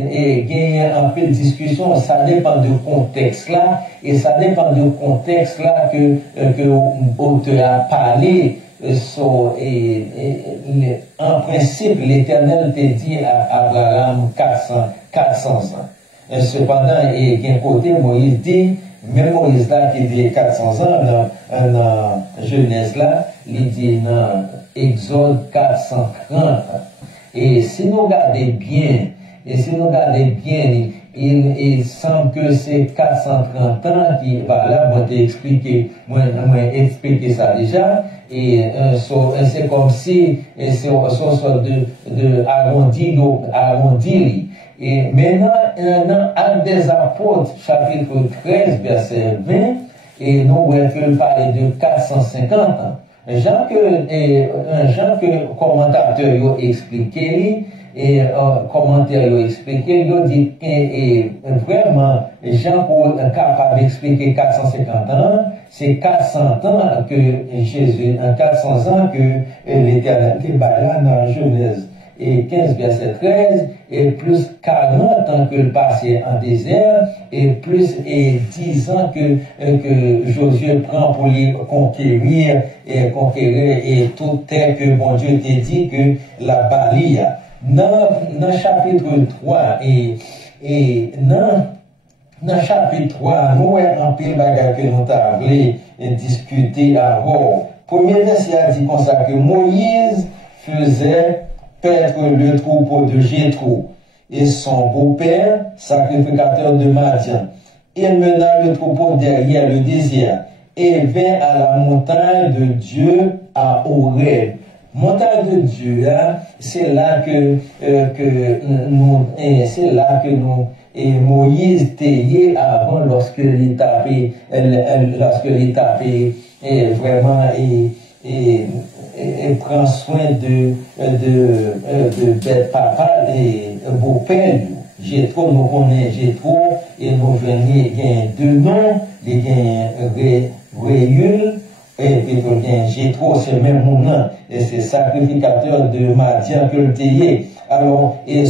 il y a un peu de discussion, ça dépend du contexte là, et ça dépend du contexte là que l'auteur a parlé. En principe, l'Éternel te dit à Abraham 400 ans. Cependant, il y a un côté, Moïse dit, même Moïse là qui dit 400 ans, dans Genèse là, il dit dans Exode 430. Et si nous regardons bien, il semble que c'est 430 ans qui, voilà, moi t'ai expliqué ça déjà, et c'est comme si c'est une sorte de arrondi. Et maintenant, dans Actes des Apôtres, chapitre 13, verset 20, et nous voyons parler de 450 ans. Jean que commentateur a expliqué, et commentaire a expliqué, il dit vraiment, Jean pour capable d'expliquer 450 ans, c'est 400 ans que Jésus, 400 ans que l'Éternel débat là dans Genèse. Et 15 verset 13, et plus 40 ans que le passé en désert, et plus 10 ans que Josué prend pour les conquérir et tout tel que mon Dieu t'a dit que la balie. Dans chapitre 3 et dans chapitre 3, nous avons un peu de bagages que nous avons discuté avant. Premier verset a dit comme ça que Moïse faisait paître le troupeau de Jéthro et son beau-père, sacrificateur de Madian. Il mena le troupeau derrière le désert et vint à la montagne de Dieu à Horeb. Montagne de Dieu, c'est là que Moïse taillait avant lorsque il tapait vraiment prend soin de bête papa et beau-père. Jétro, nous connaissons Jétro, et nous venons deux noms, les Réul, et puis Jétro, c'est même mon nom, et c'est sacrificateur de Madian que le théier. Alors, et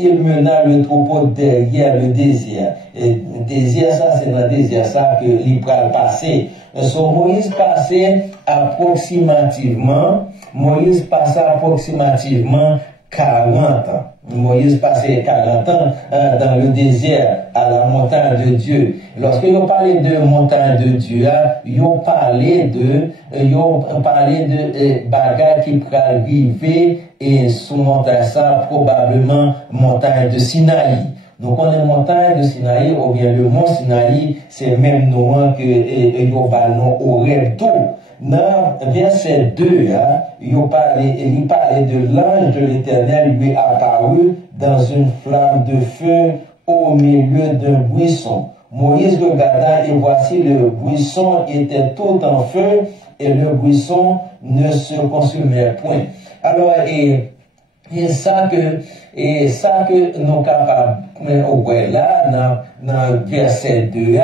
il mena le troupeau derrière le désert. Et le désert, ça, c'est dans le désert, ça, que l'Ibral passait. Moïse passait approximativement 40 ans. Moïse passait 40 ans dans le désert, à la montagne de Dieu. Lorsque vous parlez de montagne de Dieu, vous parlez de bagages qui pourraient arriver et sous montagne ça, probablement montagne de Sinaï. Donc on est montagne de Sinaï, ou bien le mont Sinaï, c'est même nom que vous parlez au rêve d'eau. Dans verset 2, il parlait de l'ange de l'Éternel lui apparu dans une flamme de feu au milieu d'un buisson. Moïse regarda et voici le buisson était tout en feu et le buisson ne se consumait point. Alors, et ça que nous capables, là, dans verset 2,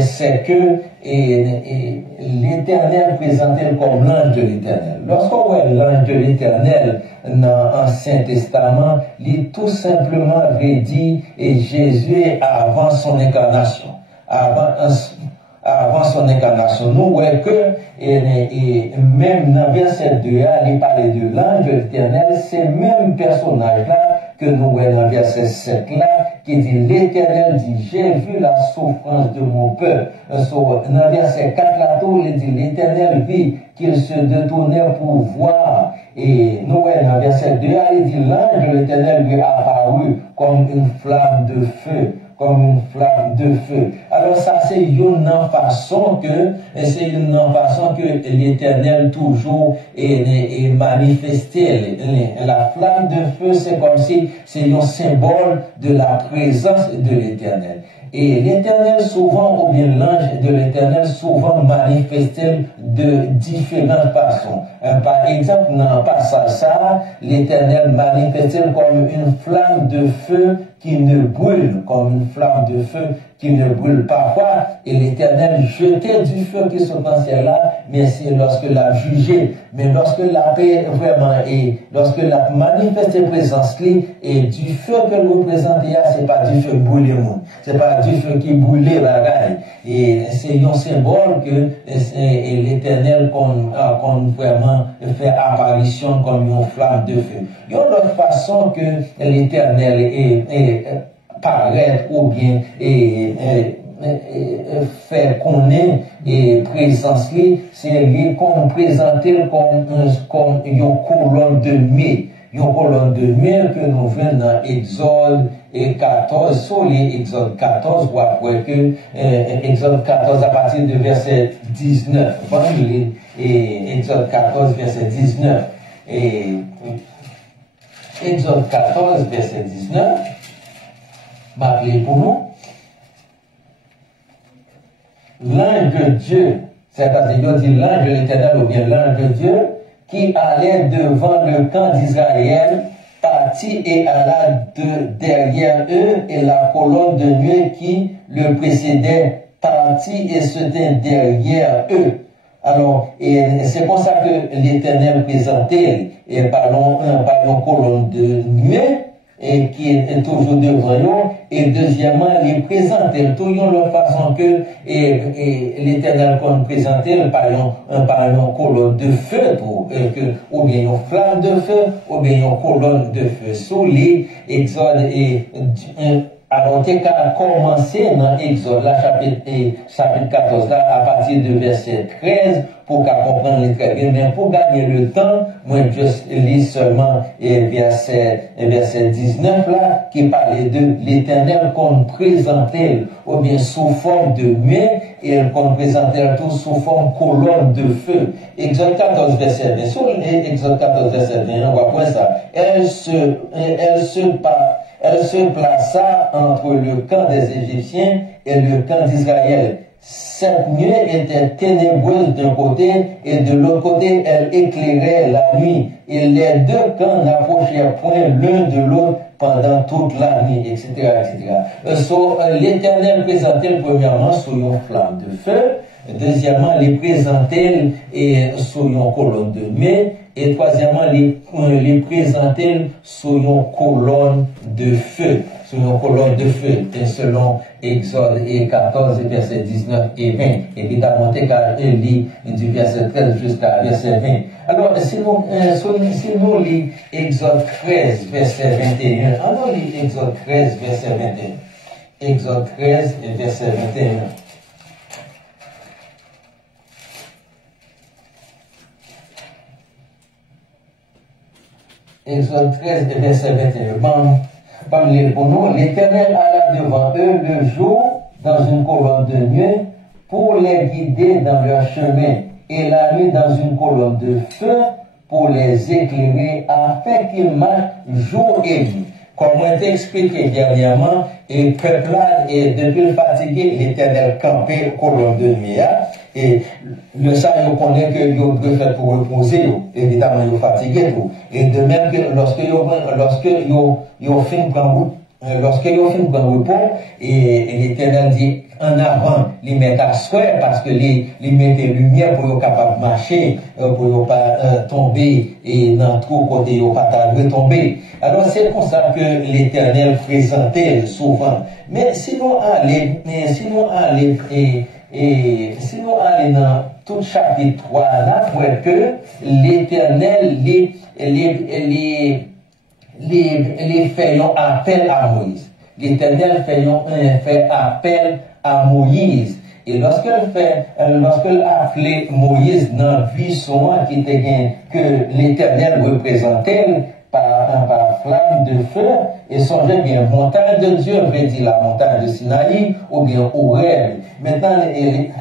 c'est que l'Éternel présentait comme l'ange de l'Éternel. Lorsqu'on voit l'ange de l'Éternel dans l'Ancien Testament, il tout simplement avait dit et Jésus avant son incarnation. Avant son incarnation, nous voyons que même dans verset 2, il parlait de l'ange de l'Éternel, c'est même personnage-là que nous voyons dans verset 7 là, qui dit l'Éternel dit, j'ai vu la souffrance de mon peuple. Dans verset 4 là, il dit l'Éternel vit qu'il se détournait pour voir. Et nous voyons dans verset 2, il dit l'ange de l'Éternel lui est apparu comme une flamme de feu. Comme une flamme de feu. Alors ça, c'est une façon que l'Éternel toujours est manifesté. La flamme de feu, c'est comme si c'est un symbole de la présence de l'Éternel. Et l'Éternel souvent, ou bien l'ange de l'Éternel souvent manifesté de différentes façons. Par exemple, dans le passage ça, l'Éternel manifesté comme une flamme de feu qui ne brûle, comme une flamme de feu qui ne brûle pas. Et l'Éternel jetait du feu qui se passait là, mais c'est lorsque l'a jugé. Mais lorsque la paix vraiment est, lorsque la manifesté présence et du feu que vous présentez, c'est pas du feu brûlé monde. C'est pas du feu qui brûlait la raille. Et c'est un symbole que l'Éternel qu'on vraiment fait apparition comme une flamme de feu. Il y a une autre façon que l'Éternel paraître ou bien faire connaître et présence c'est lui qu'on présente comme une colonne de mai. Une colonne de mai que nous venons dans Exode 14, sur les Exode 14, ou après que Exode 14 à partir de verset 19. Et Exode 14, verset 19. Et Exode 14, verset 19. M'appeler pour nous. L'ange de Dieu, c'est-à-dire dit l'ange de l'Éternel ou bien l'ange de Dieu, qui allait devant le camp d'Israël, partit et alla derrière eux, et la colonne de nuée qui le précédait partit et se tint derrière eux. Alors, et c'est pour ça que l'Éternel présentait, et par une colonne de nuée, et qui est toujours devant nous, et deuxièmement, il présente toujours la façon que l'Éternel qu'on présente par une colonne de feu, ou bien une flamme de feu, ou bien une colonne de feu. Sous les Exode alors, tu as commencé dans Exode, chapitre 14, là, à partir de verset 13, pour qu'à comprendre les très bien, mais pour gagner le temps, moi, je lis seulement verset 19, là, qui parlait de l'Éternel qu'on présentait, ou bien sous forme de main, et qu'on présentait tout sous forme colonne de feu. Exode 14, verset 20. Sur Exode 14, verset 20, on va voir ça. Elle se plaça entre le camp des Égyptiens et le camp d'Israël. Cette nuit était ténébreuse d'un côté et de l'autre côté, elle éclairait la nuit. Et les deux camps n'approchèrent point l'un de l'autre pendant toute la nuit, etc., etc. L'Éternel présentait premièrement sous une flamme de feu. Deuxièmement, les présentait sous une colonne de nuée. Et troisièmement, les présentait sous une colonne de feu. Sous une colonne de feu, selon Exode 14, verset 19 et 20. Évidemment, car il lit du verset 13 jusqu'à verset 20. Alors, si nous lisons Exode 13, verset 21, on lit Exode 13, verset 21. Exode 13, verset 21. Exode 13, verset 21. Pour nous, l'Éternel alla devant eux le jour dans une colonne de nuée pour les guider dans leur chemin, et la nuit dans une colonne de feu pour les éclairer afin qu'ils marchent jour et nuit. Comme on t'a expliqué dernièrement, et le peuple là est depuis fatigué, l'Éternel campé colonne de nuit. Et le ça, on connaît que vous devez faire pour reposer, évidemment, vous fatigué tout. Et de même que lorsque vous fin prendre repos, et l'Éternel dit en avant, les mettre à souhait parce que les mettre lumière pour être capable de marcher, pour ne pas tomber et dans tout côté, pour ne pas retomber. Alors c'est comme ça que l'Éternel présentait souvent. Mais sinon aller dans tout chapitre 3, là, pour que l'Éternel les fait un appel à Moïse. L'Éternel fait appel à Moïse. Et lorsqu'elle a appelé Moïse dans le buisson qui était que l'Éternel représentait par flamme de feu, et songez bien, montagne de Dieu, veut dire la montagne de Sinaï, ou bien Horeb. Maintenant,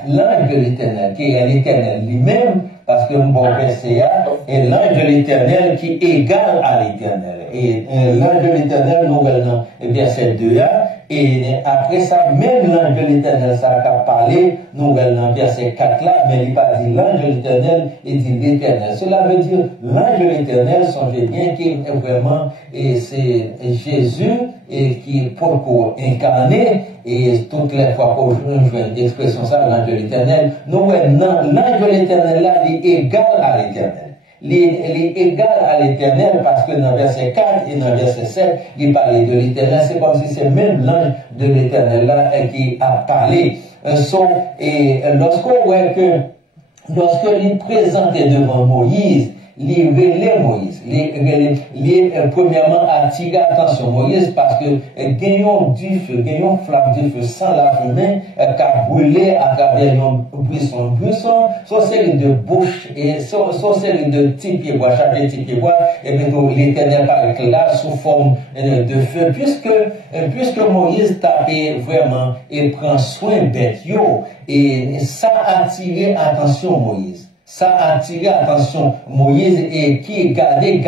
l'ange de l'Éternel, qui est l'Éternel lui-même, parce que bon verset est l'ange de l'Éternel qui est égal à l'Éternel. Et l'ange de l'Éternel, nous allons verset 2a, et après ça, même l'ange de l'Éternel, ça a parlé, nous allons verset 4 là, mais il n'a pas dit l'ange de l'Éternel, il dit l'Éternel. Cela veut dire l'ange de l'Éternel, songez bien qu'il est vraiment, et c'est Jésus, et qui est pour incarné, et toutes les fois qu'on joue l'expression ça, l'ange de l'Éternel, nous l'ange de l'Éternel là, il est égal à l'Éternel. Il est égal à l'Éternel parce que dans verset 4 et dans verset 7, il parlait de l'Éternel. C'est comme si c'est même l'ange de l'Éternel là qui a parlé. Et lorsqu'on voit que, lorsqu'il présentait devant Moïse, il révélait Moïse. Premièrement, attirer attention Moïse parce que gagnons du feu, gagnons flamme du feu sans la fumée, qui a brûlé à travers un buisson, soit série de bouches et soit série de petits pieds bois, chaque petit pied bois, et bien l'Éternel paraît là sous forme de feu, puisque Moïse tapait vraiment et prend soin bête, et ça a attiré attention Moïse. Ça a attiré attention Moïse et qui gardait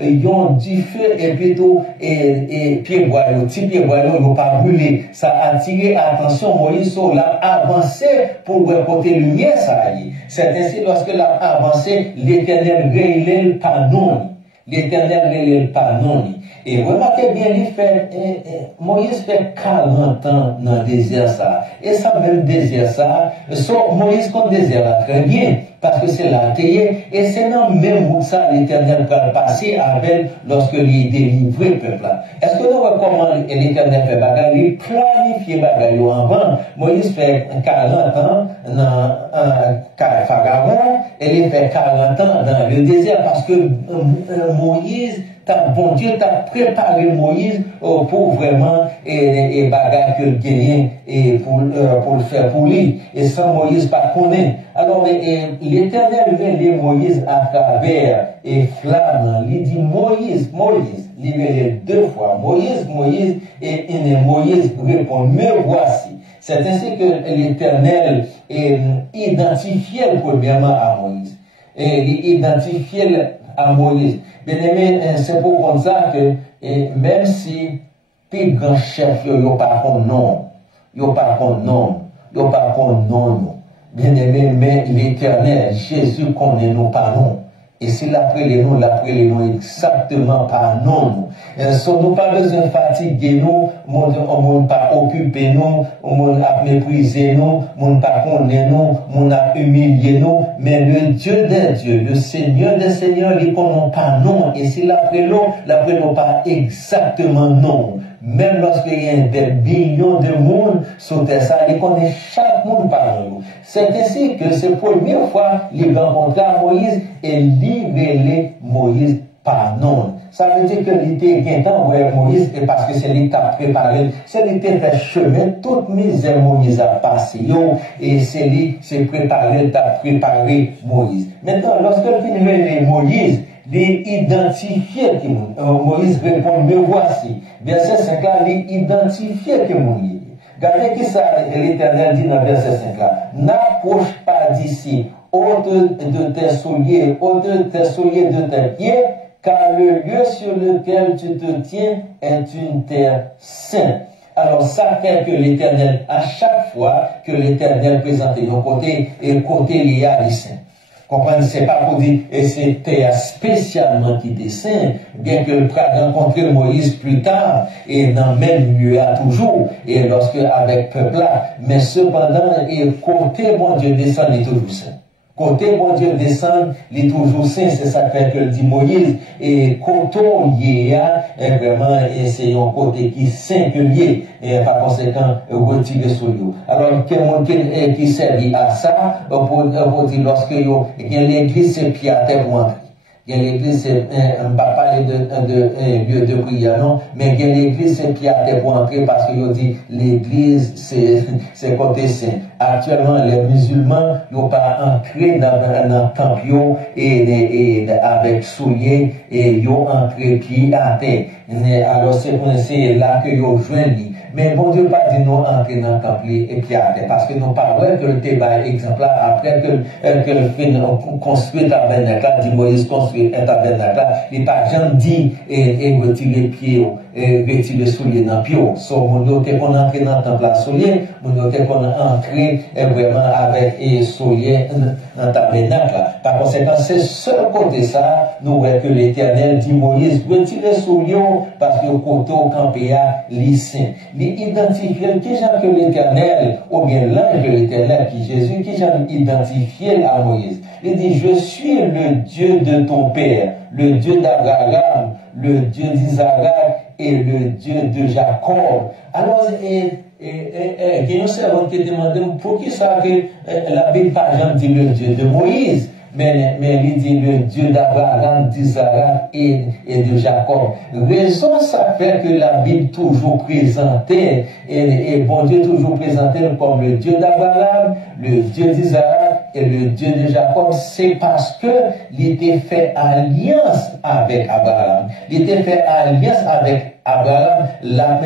yon du feu et plutôt et pied bois, petit pied bois, yon pas brûlé. Ça a attiré attention Moïse sur l'a avancé pour porter lumière ça y. C'est ainsi lorsque l'a avancé, l'Éternel révèle le pardon. L'Éternel révèle le pardon. Et remarquez bien, Moïse fait 40 ans dans le désert ça. Et ça même désert ça, Moïse comme désert là, très bien, parce que c'est la terre, et c'est dans le même route ça, l'Éternel va passer avec lorsqu'il délivre le peuple là. Est-ce que nous voyons comment l'Éternel fait bagarre? Il planifie bagarre avant. Moïse fait 40 ans dans Pharaon, et il fait 40 ans dans le désert, parce que Moïse, bon Dieu t'a préparé Moïse pour vraiment et bagarre que gagner et pour le faire pour lui. Et sans Moïse pas connaît. Alors l'Éternel révèle Moïse à travers et flamme. Il dit Moïse, il révèle deux fois Moïse, et Moïse répond me voici. C'est ainsi que l'Éternel identifiait premièrement à Moïse. Et il identifiait à Moïse. Bien aimé, c'est pour comme ça que même si les grands chefs, ils n'ont pas de nom, yo pas qu'on non. Bien aimé, mais l'Éternel, Jésus connaît nos parents. Et s'il appelle les noms exactement par nom. So, nous pas besoin de fatiguer nous, on ne pas occuper nous, on ne pas mépriser nous, on ne pas connaître nous, on ne humilier nous, mais le Dieu des dieux, le Seigneur des seigneurs, il ne connaît pas nom. Et s'il appelle nous pas exactement nom. Même lorsqu'il y a des millions de monde sur terre, ça, il connaît chaque monde par nous. C'est ainsi que c'est la première fois qu'il rencontre Moïse et libérer Moïse par nom. Ça veut dire que l'ité gagnant avec Moïse, et parce que c'est lui qui a préparé, c'est lui qui a fait chemin, toute misère Moïse a passé, et c'est lui qui a préparé Moïse. Maintenant, lorsque il finit Moïse, l'identifier que Moïse répond, me voici. Verset 5 là, l'identifier que Moïse. Regardez qui ça, l'Éternel dit dans verset 5 là. N'approche pas d'ici, ôte de tes souliers, de tes pieds, car le lieu sur lequel tu te tiens est une terre sainte. Alors ça fait que l'Éternel, à chaque fois que l'Éternel présente nos côtés, et côté lié à saint. Comprenez, c'est pas pour dire, et c'était spécialement qui était saint, bien que le prince rencontré Moïse plus tard, et dans le même lieu à toujours, et lorsque avec peuple là, mais cependant, et côté mon Dieu descend, il est toujours saint. Côté mon Dieu descend, il est toujours saint, c'est ça que dit Moïse, et côté est vraiment, et c'est un côté qui est saint que lié, et par conséquent, retirer sur lui. Alors, quelqu'un qui servi à ça, pour dire, lorsque l'église, c'est pied à terre pour entrer. Il y a l'église, c'est, on ne va pas parler de lieu de prière, non, mais il y a l'église, c'est pied à terre pour entrer parce qu'il dit, l'église, c'est côté saint. Actuellement, les musulmans, ils n'ont pas entré dans le temple, et avec souliers, et ils ont entré pied à terre. Alors, c'est là que ils ont joint lui. Mais bon Dieu pas dit nous entrer dans le temple et puis arrêter. Parce que nous parlons que le débat exemplaire, après que le fait construire un tabernacle, dit Moïse construire un tabernacle, il n'a pas jamais dit et retirer les pieds, et retirer les souliers dans le pied. So, mon Dieu, qu'on entre dans le temple à souliers, mon Dieu, qu'on entre vraiment avec les souliers dans le tabernacle. Par conséquent, c'est seul côté ça, nous voyons que l'Éternel dit Moïse, retirer les souliers parce que le côté au campé à lycée. Identifier qui j'ai que l'Éternel, ou bien l'ange de l'Éternel, qui Jésus, qui j'ai identifié à Moïse. Il dit, je suis le Dieu de ton père, le Dieu d'Abraham, le Dieu d'Isaac et le Dieu de Jacob. Alors, il y a un servant qui demande, pour qui ça que la Bible par exemple dit le Dieu de Moïse? Mais il dit le Dieu d'Abraham, d'Isaac et de Jacob. Raison ça fait que la Bible toujours présentait, et bon Dieu toujours présenté comme le Dieu d'Abraham, le Dieu d'Isaac et le Dieu de Jacob, c'est parce que il était fait alliance avec Abraham. Il était fait alliance avec Abraham, la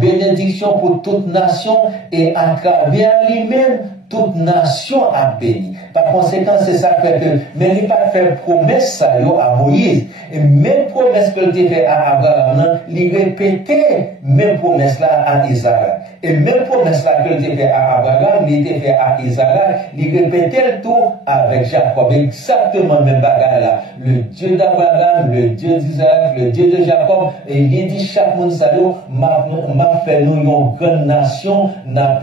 bénédiction pour toute nation, et à travers lui-même, toute nation a béni. Par conséquent, c'est ça fait que, mais il n'a pas fait promesse ça à Moïse. Et même promesse que il fait à Abraham, il répétait même promesse là à Isaac. Et même promesse là que il fait à Abraham, il était fait à Isaac, il répétait le tout avec Jacob. Exactement même bagarre là. Le Dieu d'Abraham, le Dieu d'Isaac, le Dieu de Jacob, et il dit chaque monde ça m'a fait nous une grande nation, n'a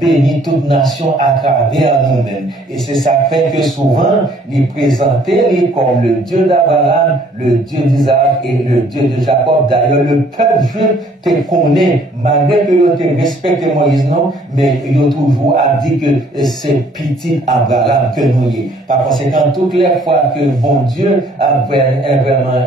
béni toute nation à travers nous-mêmes. Et c'est ça fait que souvent, il présentait comme le Dieu d'Abraham, le Dieu d'Isaac et le Dieu de Jacob. D'ailleurs, le peuple juif te connaît, malgré que il te respecte Moïse, non, mais il a toujours dit que c'est petit Abraham que nous y est. Par conséquent, toutes les fois que bon Dieu a vraiment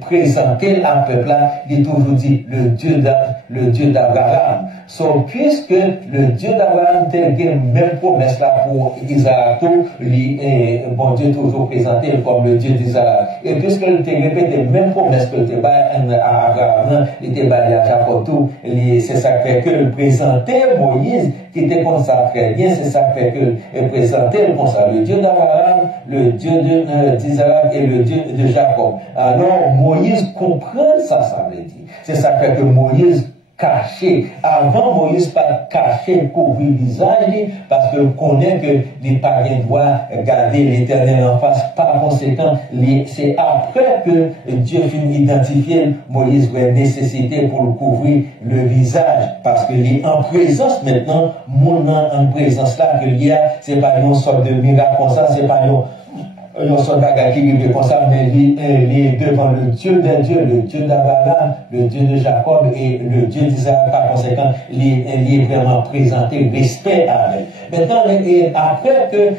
présenté un peuple là, il a toujours dit le Dieu d'Abraham. So, puisque le Dieu d'Abraham a même promesse là pour Isaac, bon Dieu toujours présenté comme le Dieu d'Isaac. Et puisqu'il a répété même promesse que il à Abraham, il était à Jacob tout, c'est ça fait que le présentait Moïse qui était consacré bien, c'est ça fait que le présentait comme ça, le Dieu d'Abraham, le Dieu d'Isaac et le Dieu de Jacob. Alors Moïse comprend ça, ça veut dire. C'est ça fait que Moïse caché. Avant, Moïse pas caché, couvrir le visage, parce que connaît que les païens doivent garder l'Éternel en face. Par conséquent, c'est après que Dieu finit d'identifier Moïse la nécessité pour couvrir le visage, parce que est en présence maintenant, mon en présence là que il y a, c'est pas une sorte de miracle comme ça, c'est pas une sorte de qui vit comme ça, mais il est devant le Dieu des dieux, le Dieu d'Abraham, le Dieu de Jacob et le Dieu d'Israël. Par conséquent, il est vraiment présenté respect avec. Maintenant, après que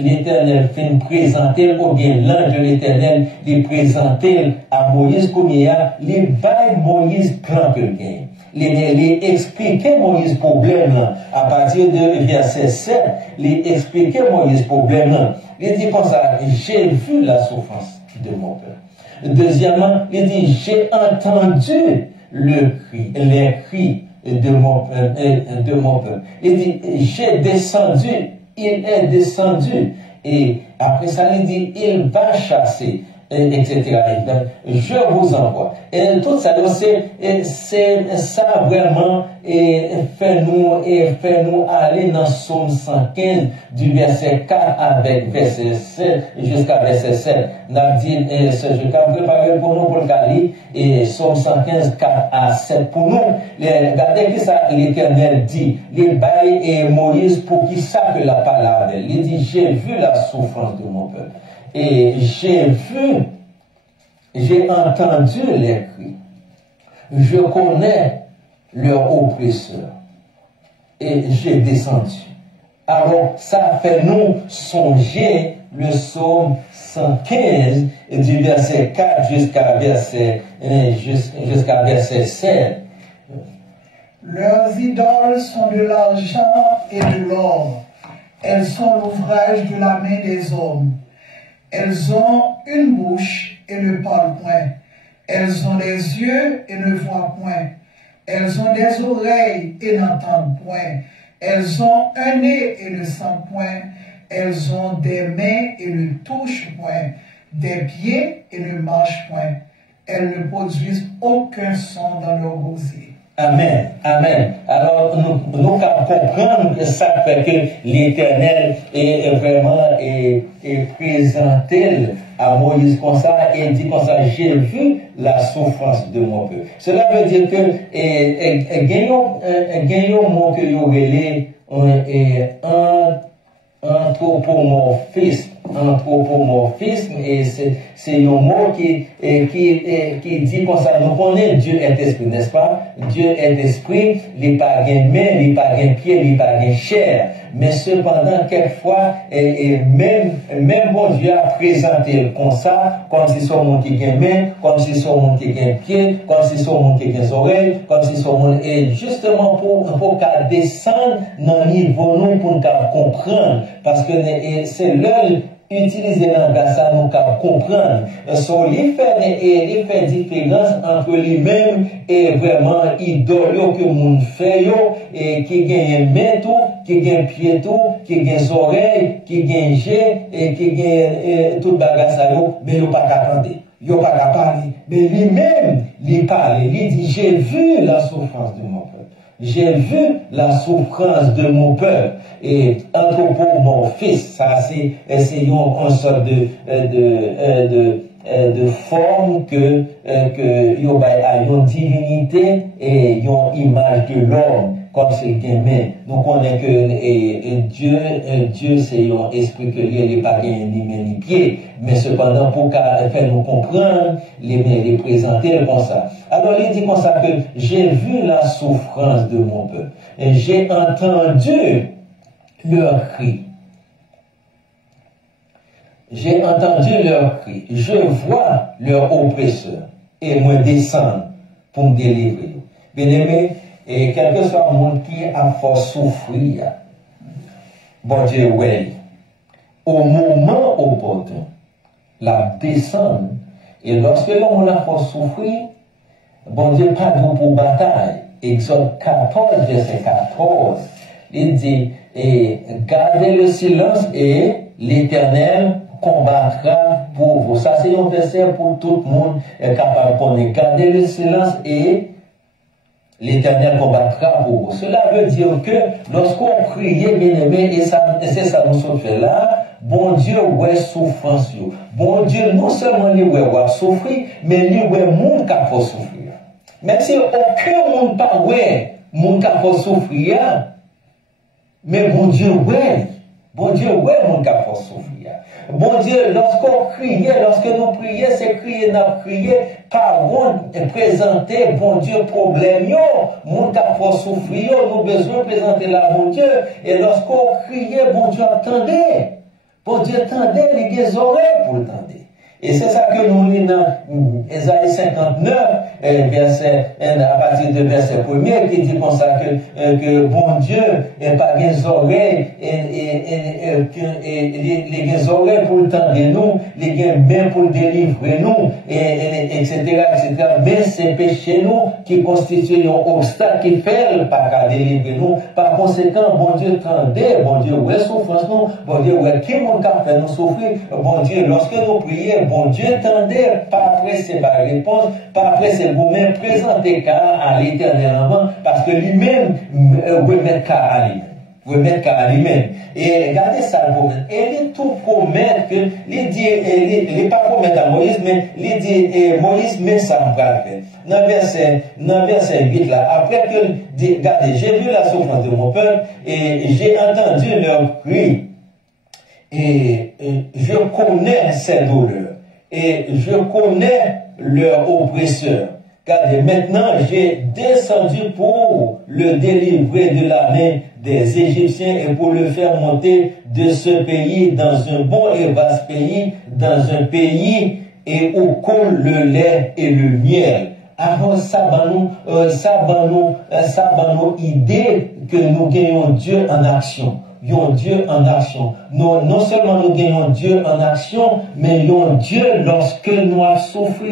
l'Éternel finit présenter, ou bien l'ange de l'Éternel, il présenté à Moïse comme il y a, il baille Moïse plan que gagne. Il expliquait Moïse problème à partir de verset 7, il expliquait Moïse problème. Il dit comme ça, j'ai vu la souffrance de mon peuple. Deuxièmement, il dit, j'ai entendu les cris de mon peuple. Il dit, j'ai descendu, il est descendu. Et après ça, il dit, il va chasser, etc. Je vous envoie. Et tout ça, c'est ça vraiment, et fait-nous aller dans Psaume 115 du verset 4 avec verset 7 jusqu'à verset 7. N'a dit, je vais préparer pour nous pour le Cali, et Psaume 115, 4 à 7 pour nous. Regardez que ça, l'Éternel dit, les bails et Moïse pour qui ça que la parole. Il dit, j'ai vu la souffrance de mon peuple. Et j'ai entendu les cris. Je connais leur oppresseur. Et j'ai descendu. Alors, ça fait nous songer le psaume 115 du verset 4 jusqu'à verset 7. Leurs idoles sont de l'argent et de l'or. Elles sont l'ouvrage de la main des hommes. Elles ont une bouche et ne parlent point. Elles ont des yeux et ne voient point. Elles ont des oreilles et n'entendent point. Elles ont un nez et ne sentent point. Elles ont des mains et ne touchent point. Des pieds et ne marchent point. Elles ne produisent aucun son dans leur gosier. Amen, amen. Alors, nous comprenons que ça fait que l'Éternel est vraiment présenté à Moïse comme ça, et il dit comme ça, j'ai vu la souffrance de mon peuple. Cela veut dire que, gagnons mot que vous relais, anthropomorphisme, et c'est un mot qui dit comme ça, nous connaissons Dieu est esprit, n'est-ce pas? Dieu est esprit, il n'est pas gain main, il n'est pas gain pied, il n'est pas gain chair. Mais cependant, quelquefois, même bon Dieu a présenté comme ça, comme si son monde qui gagne main, comme si son monde qui gagne pied, comme si son monde qui gagne oreille, comme si son monde, et justement pour qu'elle descende dans le niveau nous, pour qu'elle comprenne, parce que c'est l'heure utiliser langage ça nous qu'à comprendre. Il fait différence entre lui-même et vraiment idole que monde fait et qui gagne main tout, qui gagne pied tout, qui gagne oreille, qui gagne jet et qui gagne tout bagage ça mais il pas qu'attendre. Il pas qu'à parler, mais lui-même il parle, il dit j'ai vu la souffrance de mon peuple. J'ai vu la souffrance de mon peuple. Et anthropomorphisme, ça c'est une sorte de forme que y a une divinité et une image de l'homme comme c'est le gamin. Donc on est que Dieu c'est un esprit que il n'est pas ni main ni pied, mais cependant pour faire nous comprendre, les présenter comme ça. Alors il dit comme ça que j'ai vu la souffrance de mon peuple et j'ai entendu leurs cris. J'ai entendu leurs cris. Je vois leur oppresseur et me descendre pour me délivrer. Bien aimé, et quel que soit le monde qui a force souffrir, bon Dieu, oui, au moment opportun, la descendre, et lorsque l'homme a force souffrir, bon Dieu, pas de pour bataille. Exode 14, verset 14, il dit, et gardez le silence et l'Éternel combattra pour vous. Ça, c'est un verset pour tout le monde est capable de connaître. Gardez le silence et l'Éternel combattra pour vous. Cela veut dire que lorsqu'on priait, bien aimé, et c'est ça nous sommes fait là, bon Dieu, ouais, souffrance. Bon Dieu, non seulement lui, ouais, souffrir, mais lui, ouais, moun ka faut souffrir. Même si aucun monde pas, ouais, moun ka faut souffrir, mais bon Dieu, ouais, moun ka faut souffrir. Bon Dieu, lorsqu'on criait, lorsque nous prions, c'est crier, n'a prié, pardon, et présenter, bon Dieu, problème, yo, mon cas pour souffrir, nous besoin de présenter là, bon Dieu, et lorsqu'on criait, bon Dieu, attendez, bon Dieu, attendez, les des oreilles pour attendre. Et c'est ça que nous lisons dans Ésaïe 59, à partir de verset 1er, qui dit comme ça que bon Dieu n'a pas des oreilles, les oreilles pour tendre nous, les mains pour délivrer nous, etc., etc. Mais c'est péché nous qui constitue un obstacle qui fait pas qu'à délivrer nous. Par conséquent, bon Dieu tendait, bon Dieu, ouais, souffrance nous, bon Dieu, ouais, qui mon cas fait nous souffrir, bon Dieu, lorsque nous prions, bon Dieu tendait, pas après c'est pas réponse, pas après c'est vous-même présenter à l'Éternel avant, parce que lui-même, remettre qu'à à lui-même. Remettre qu'à à lui-même. Et regardez ça, et il tout promet que, il dit, il pas promettre à Moïse, mais il dit, Moïse met ça en pratique. Dans verset 8 là, après que, regardez, j'ai vu la souffrance de mon peuple, et j'ai entendu leur cri, et je connais ces douleurs. Et je connais leur oppresseur. Car maintenant j'ai descendu pour le délivrer de la main des Égyptiens et pour le faire monter de ce pays dans un bon et vaste pays, dans un pays et où coule le lait et le miel. Alors ça va nous idée que nous gagnons Dieu en action. Dieu en action. Non seulement nous gagnons Dieu en action, mais Dieu lorsque nous avons souffert,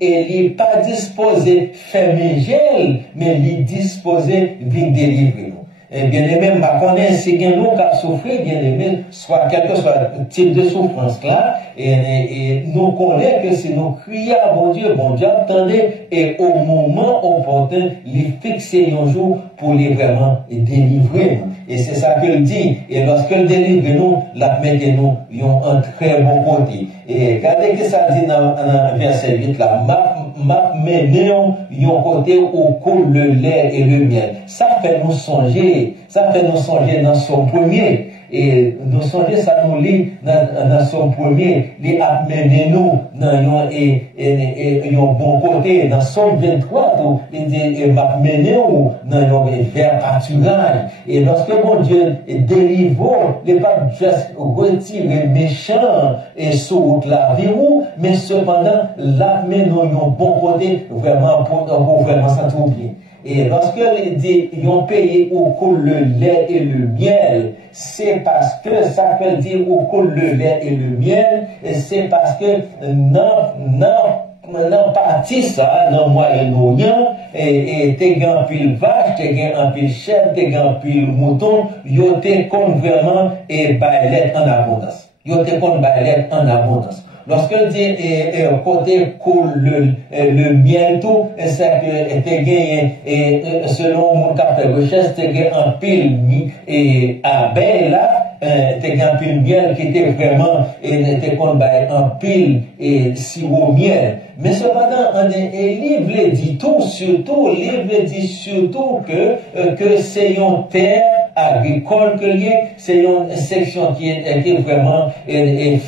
et il n'est pas disposé à faire gel, mais il est disposé à délivrer nous. Et bien aimé, je connais si nous avons souffert, bien aimé, soit quel que soit le type de souffrance là, et nous connaissons que si nous crions à bon Dieu, attendez, et au moment opportun, il fixe un jour pour les vraiment délivrer. Et c'est ça qu'il dit. Et lorsqu'il délivre nous, la met nous, un très bon côté. Et regardez que ça dit dans verset 8 là, m'a mené un côté où coule le lait et le miel. Ça fait nous songer dans son premier. Et nous songer, ça nous lit dans son premier, les a mené nous dans un bon côté. Dans son 23, il dit, m'a mené dans un vers pâturage. Et lorsque mon Dieu délivre, il n'est pas juste retirer méchant et sur la vie, mais cependant, l'a mené dans un bon côté, vraiment, pour vraiment s'entourer. Et lorsqu'il dit, ils ont payé où coule le lait et le miel, c'est parce que ça veut dire où coule le lait et le miel, et c'est parce que non parti ça, non Moyen-Orient, et t'es gan pile vache, t'es gan pile chèvre, t'es gan pile mouton, yo t'es comme vraiment, et bailette en abondance. Yo t'es comme bailette en abondance. Lorsqu'il dit côté coule le miel tout, c'est que t'es gagné et selon mon cas de recherche, t'es gagné un pile et abeille là, t'es gagné un pile miel qui était vraiment et t'es qu'on un pile et sirop miel. Mais cependant, et livre dit tout, surtout, livre dit surtout que c'est une terre agricole que c'est une section qui est vraiment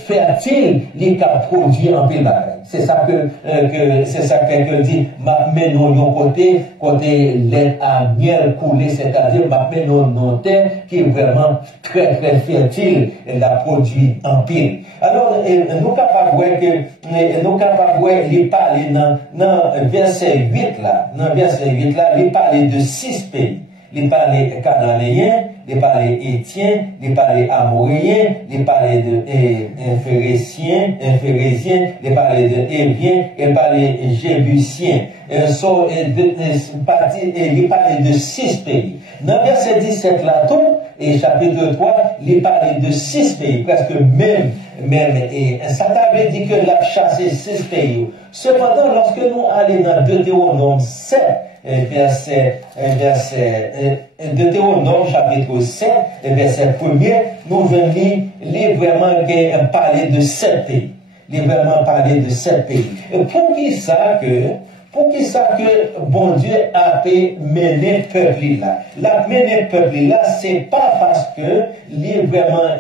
fertile, qui a produit un peu bagaille. C'est ça que dit, mais non, côté lait à miel coulé, c'est-à-dire, mais non, terre qui est vraiment très, très fertile, et la produit en pile. Alors, nous capables il parle dans verset 8 là, il parle de 6 pays. Il parle cananéen, il parle éthien, il parle amoréen, il parle de phérézien, il parle de évien, il parle jébusien. Il parle de 6 pays. Dans verset 17 là, tout, et chapitre 3, il parle de 6 pays, presque même, et ça t'avait dit que l'a chassé 6 pays. Cependant, lorsque nous allons dans Deutéronome 7, Deutéronome chapitre 7, verset 1er, nous venons lire vraiment parler de 7 pays. Il vraiment parler de 7 pays. Et pour qui ça que bon Dieu a mené peuple là. La mené peuple là, c'est pas parce que il vraiment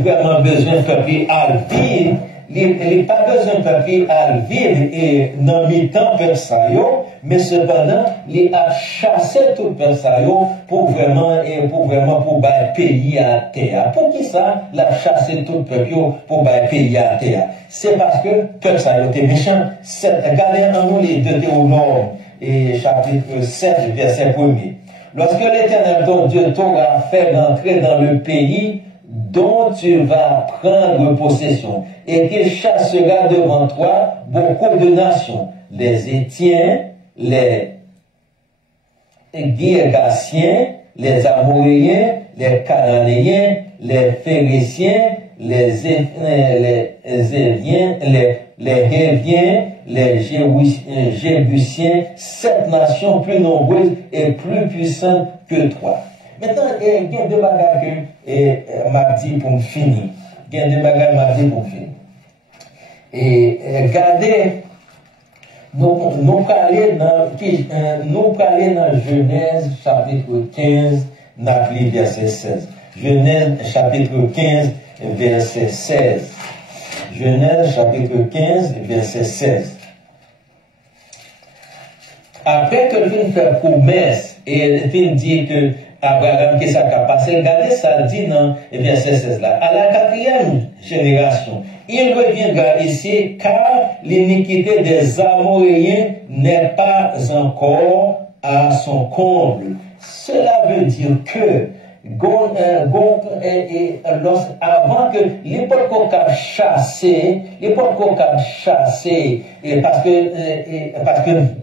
vraiment besoin peuple à vivre. Il n'a pas besoin de papier à vivre et dans le temps persaillot, mais cependant, il a chassé tout persaillot pour vraiment payer à terre. Pour qui ça, il a chassé tout peuple pour payer à terre? C'est parce que persaillot était méchant. Regardez en nous les Deutéronome et chapitre 7, verset 1er. Lorsque l'Éternel ton Dieu t'aura fait rentrer dans le pays dont tu vas prendre possession, et qu'il chassera devant toi beaucoup de nations, les Étiens, les Girgasiens, les Amoréens, les Cananéens, les Phéréciens, les Éviens, les Héviens, les Jébusiens, 7 nations plus nombreuses et plus puissantes que toi. Maintenant, il y a deux bagages que m'a dit pour finir. Il y a deux bagages m'a dit pour finir. Et regardez, nous parlons dans Genèse chapitre 15, n'appelez verset 16. Genèse chapitre 15, verset 16. Genèse chapitre 15, verset 16. Après que l'on fait promesse et l'on dit que Abraham, qui ça a passé, regardez ça dit dans verset 16 là. À la 4e génération, il reviendra ici car l'iniquité des Amoréens n'est pas encore à son comble. Cela veut dire que avant que l'époque qu'on a chassé, et parce que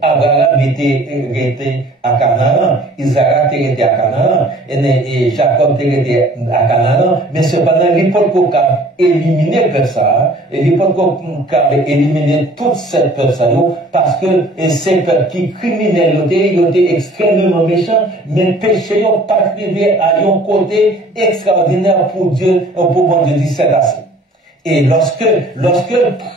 Abraham était à Canaan, Isaac était à Canaan, et Jacob était à Canaan, mais cependant l'époque qu'on a éliminé ça, et l'époque qu'on a éliminé toute cette personne, parce que ces peuples qui criminels étaient extrêmement méchants, mais péché n'ont pas privé à un côté extraordinaire pour Dieu, pour bon Dieu dit c'est assez. Et lorsque le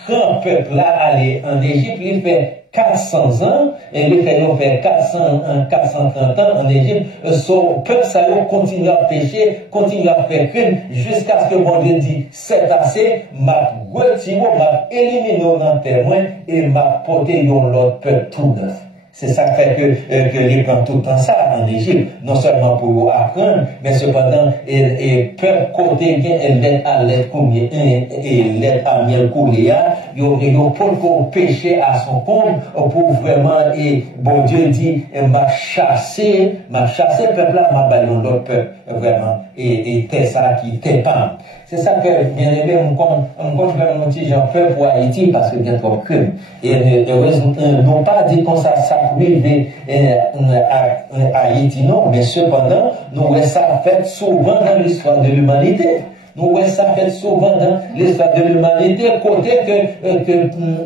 grand peuple là allait en Égypte, il fait 400 ans, et le fait 430 ans en Égypte, son peuple ça continue à pécher, continue à faire crime, jusqu'à ce que bon Dieu dit c'est assez, m'a retiré, m'a éliminé dans témoin, et m'a porté dans l'autre peuple tout neuf. C'est ça qui fait que les prend tout le temps ça en Égypte, non seulement pour apprendre, mais cependant, et peuple côté bien, l'aide à l'aide combien, et l'aide à miel couléa, ils ont pour péché à son compte, pour vraiment, et bon Dieu dit, m'a chassé, peuple là, m'a baillé l'autre peuple, vraiment, et t'es ça qui t'es pas. C'est ça que, bien aimé, on compte vraiment petit j'en peur pour Haïti, parce que bien trop creux. Et heureusement, non pas dit qu'on ça privé à Haïti, non, mais cependant, nous voyons ça fait souvent dans l'histoire de l'humanité. Nous voyons ça fait souvent dans l'histoire de l'humanité, côté que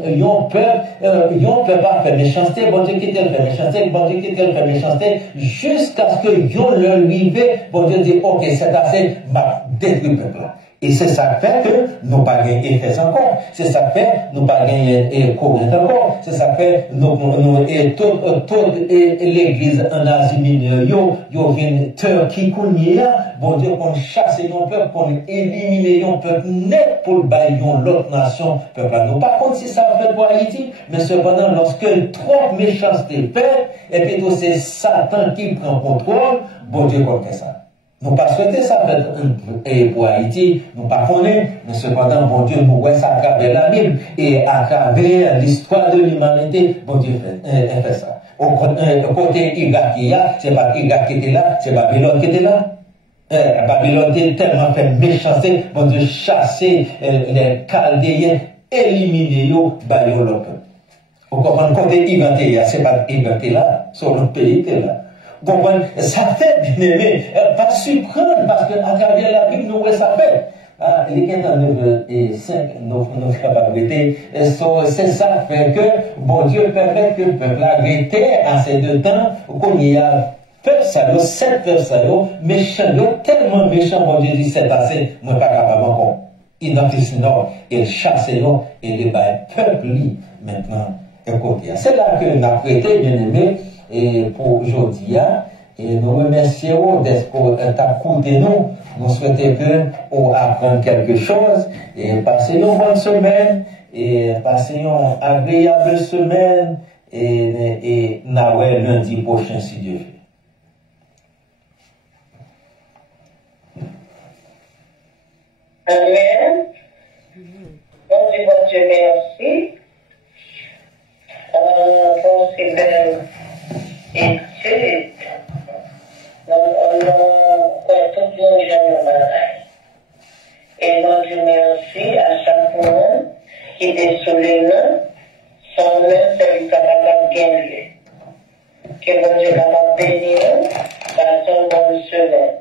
yon peut pas faire méchanceté, bon Dieu qui fait méchanceté, bon Dieu qui fait méchanceté, jusqu'à ce que yon leur arrive, bon Dieu dit, ok, c'est assez, bah, détruit le peuple. Et c'est ça fait que nous pas gagné Éphèse encore. C'est ça fait nous pas gagné Corinthe encore. C'est ça fait et toute l'église en Asie mineure, yo vient Turquie là, bon Dieu qu'on chasse yon peuple, qu'on élimine yon peuple net pour bailler l'autre nation peuple. Nous par contre si ça fait pour Haïti, mais cependant lorsque trop méchanceté fait, et puis tout c'est Satan qui prend contrôle, bon Dieu qu'on fait ça. Nous pas souhaité ça pour Haïti, nous pas connaît, mais cependant, bon Dieu, nous voyons ça à travers la Bible et à travers l'histoire de l'humanité, bon Dieu fait ça. Au côté Irak, c'est pas Irak qui était là, c'est Babylone qui était là. Babylone était tellement fait méchanceté, bon Dieu chasser les Chaldéens, éliminer eux, bailler l'autre. Au côté Irak, c'est pas Irak là, c'est notre pays là. Comprenez? Ça fait, bien aimé, pas surprendre, parce qu'à travers la Bible, nous, ça fait. Les 9 et 5, nos capacités, c'est ça fait que, bon Dieu permet que le peuple arrêté à ces 2 temps, qu'on y a peuple salaud, 7 peuples salauds, méchants, tellement méchants, bon Dieu dit, c'est passé, moi pas capable encore. Identifier et chasser et les peuple maintenant. C'est là que nous avons prêté, bien aimé, et pour aujourd'hui, et nous remercions d'être écouté nous. Nous souhaitons que vous appreniez quelque chose et passez une bonne semaine et passez une agréable semaine et Noël lundi prochain si Dieu veut. Amen. Bon Dieu, merci pour ces belles études. On a tout le monde. Et bon Dieu, merci à chaque monde qui est sur les mains, sans même celui capable de gagner. Que bon Dieu va bénir dans son bon semaine,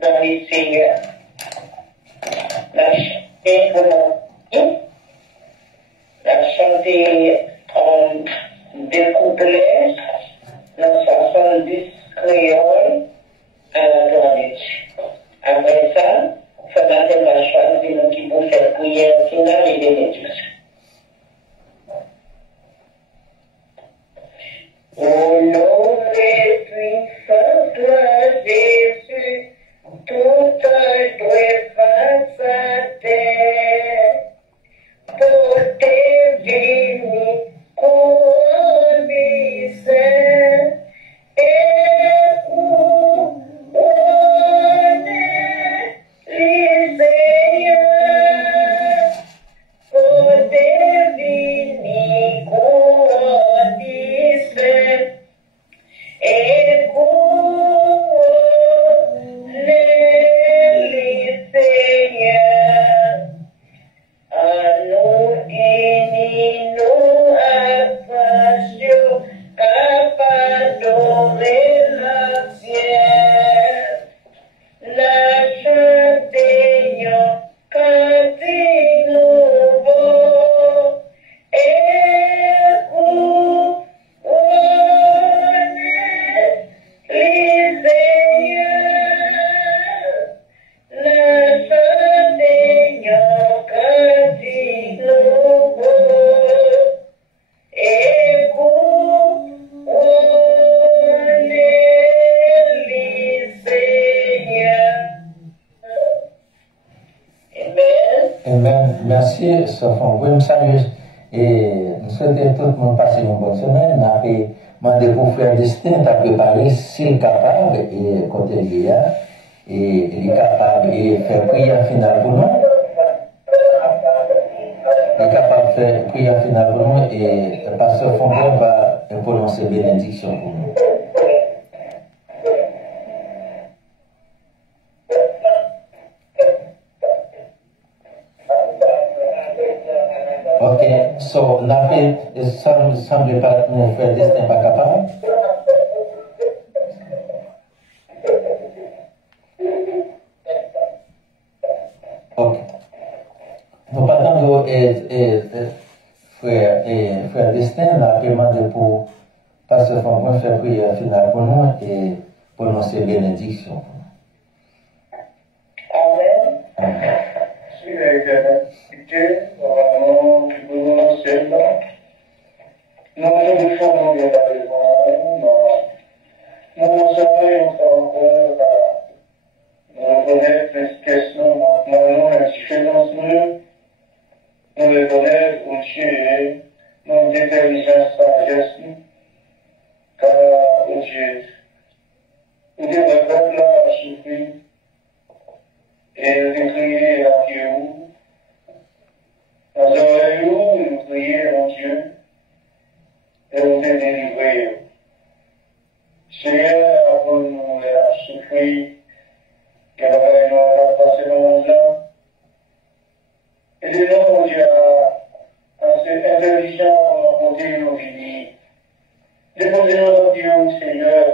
dans les Seigneurs. La chanter pour nous, la chanter des couplets dans 70 créoles à la journée. Après ça, il faut que la choisir nous qui vont faire prière finale et bénédiction. Au nom et puissant toi, Jésus, tout doit face à terre, pour tes vignes couronnes et couronnes les Seigneurs, pour tes vignes couronnes et couronnes les Seigneurs. À nous unis, nous attachons à adorer la pierre. La chantation cantique nouveau et couronne les Seigneurs. La chantation cantique nouveau et couronne les Seigneurs. Amen. Amen. Merci, Sophon. Oui, salut. Et nous souhaitons tout le monde passer une bonne semaine. Nous avons demandé pour frère Destin à préparer s'il est capable et côté Léa. Et il est capable de faire prière finale pour nous. Il est capable de faire prière finale pour nous et le pasteur Fontaine va prononcer bénédiction pour nous. Ok, so, la paix, semble pas, mon frère Destin pas capable. Ok. Nous partons de frère Destin, la demandé pour pasteur Fontaine faire prière finale pour nous et prononcer bénédiction. Amen. Amen. Dieu, vraiment, nous sommes nous nous formons de la demande, nous aurons encore nous reconnaître l'expression maintenant, l'indifférence nous reconnaître au Dieu, non d'intelligence, sagesse, car au Dieu, nous devons être là à souffrir et décrire à Dieu. Dans oreilles, nous prions en Dieu et nous délivrer. Seigneur, apprenons-nous à souffrir, que la veille nous a passé le monde-là. Aidez-nous, Dieu, à être intelligents à rencontrer nos vies. Déposez-nous dans Dieu, Seigneur,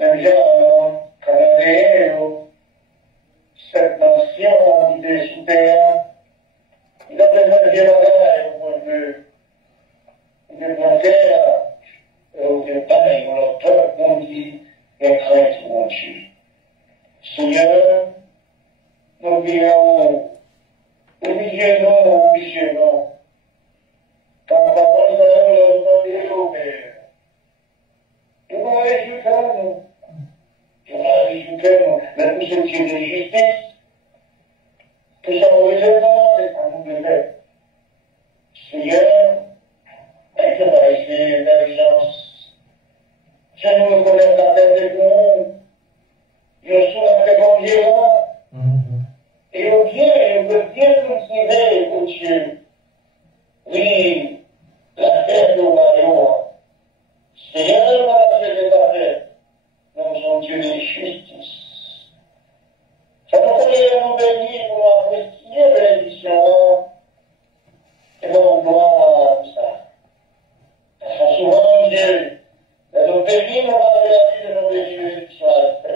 même gens, quand cette nation universitaire, il a besoin de dialogue pour de faire au départ, on peuple, on dit, et crainte, mon Dieu. Seigneur, nous prions, obligez nous, ta parole va nous demander au Père. Tu vas réjouir nous, mais pour ce qui est de justice, que ça nous réserve, c'est à nous de faire. Seigneur, avec la intelligence, je nous reconnais la tête de nous, je suis un très bon Dieu, et au Dieu, le Dieu cultivé, au Dieu, oui, la terre de Mario, Seigneur, la terre de la terre, nous sommes Dieu de justice. Ça peut faire nous bénir pour apprécier bénédiction, et nous gloire à ça. Souvent, Dieu, nous bénissons, nous va regarder de nos bénédictions à la fin.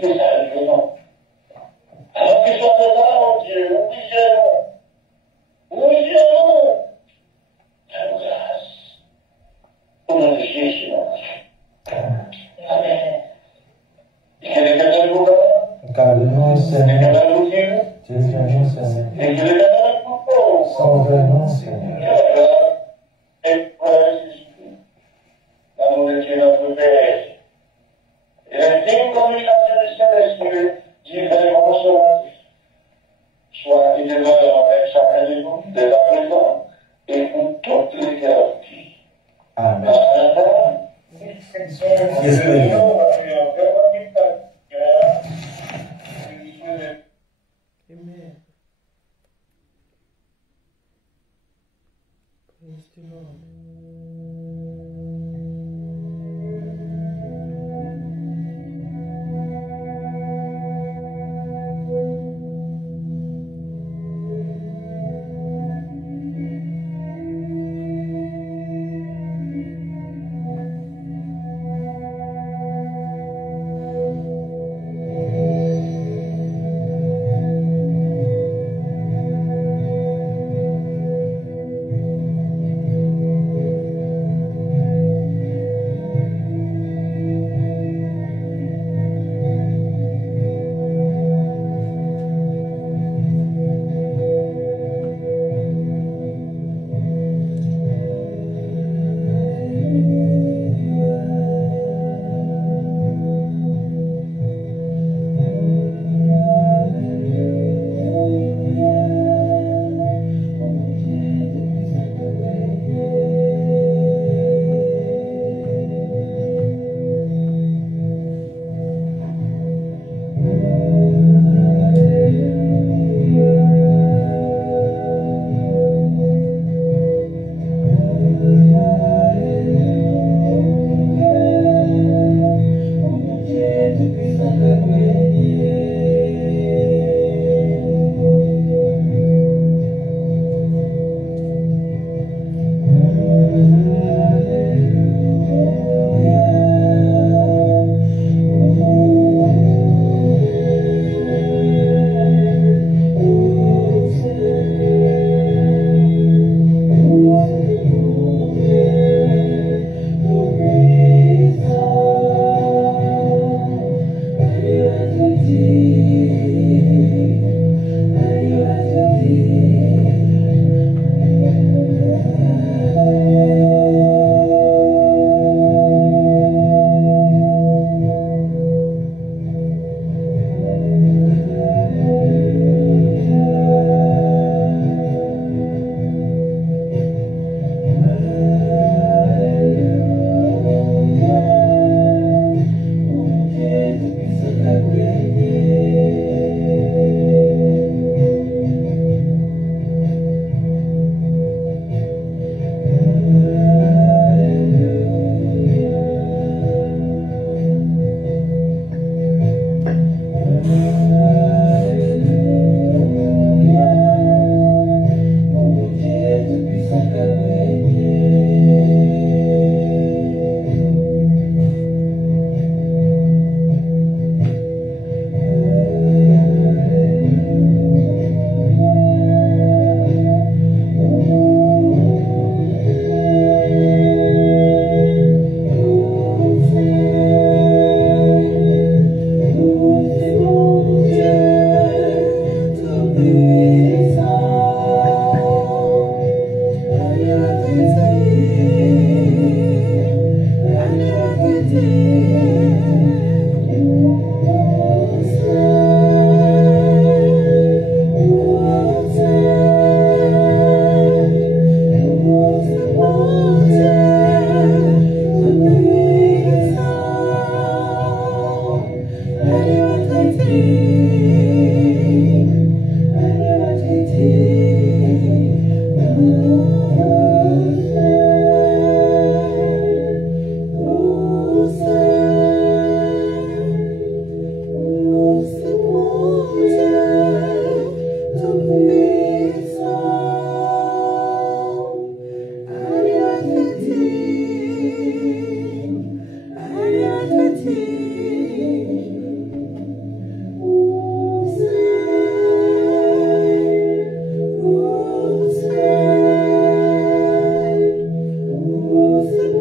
C'est ça, le non. Alors que soit là, mon Dieu, oubliez-nous, ta grâce, au nom de Jésus. Amen. Et que l'Éternel vous garde, Car le nom du que Seigneur, l'Éternel vous guide, Dieu est nous, Seigneur. et que l'Éternel vous pose. Sauve-nous, Seigneur. Et frère Jésus, l'amour de Dieu notre Père, et l'intime communication du Saint-Esprit, dit vraiment cela, soit et demeure avec chacun de nous, dès à présent, et pour toute l'éternité. Amen. Amen. Yes, Lord. Amen. Praise the Lord.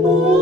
Oh,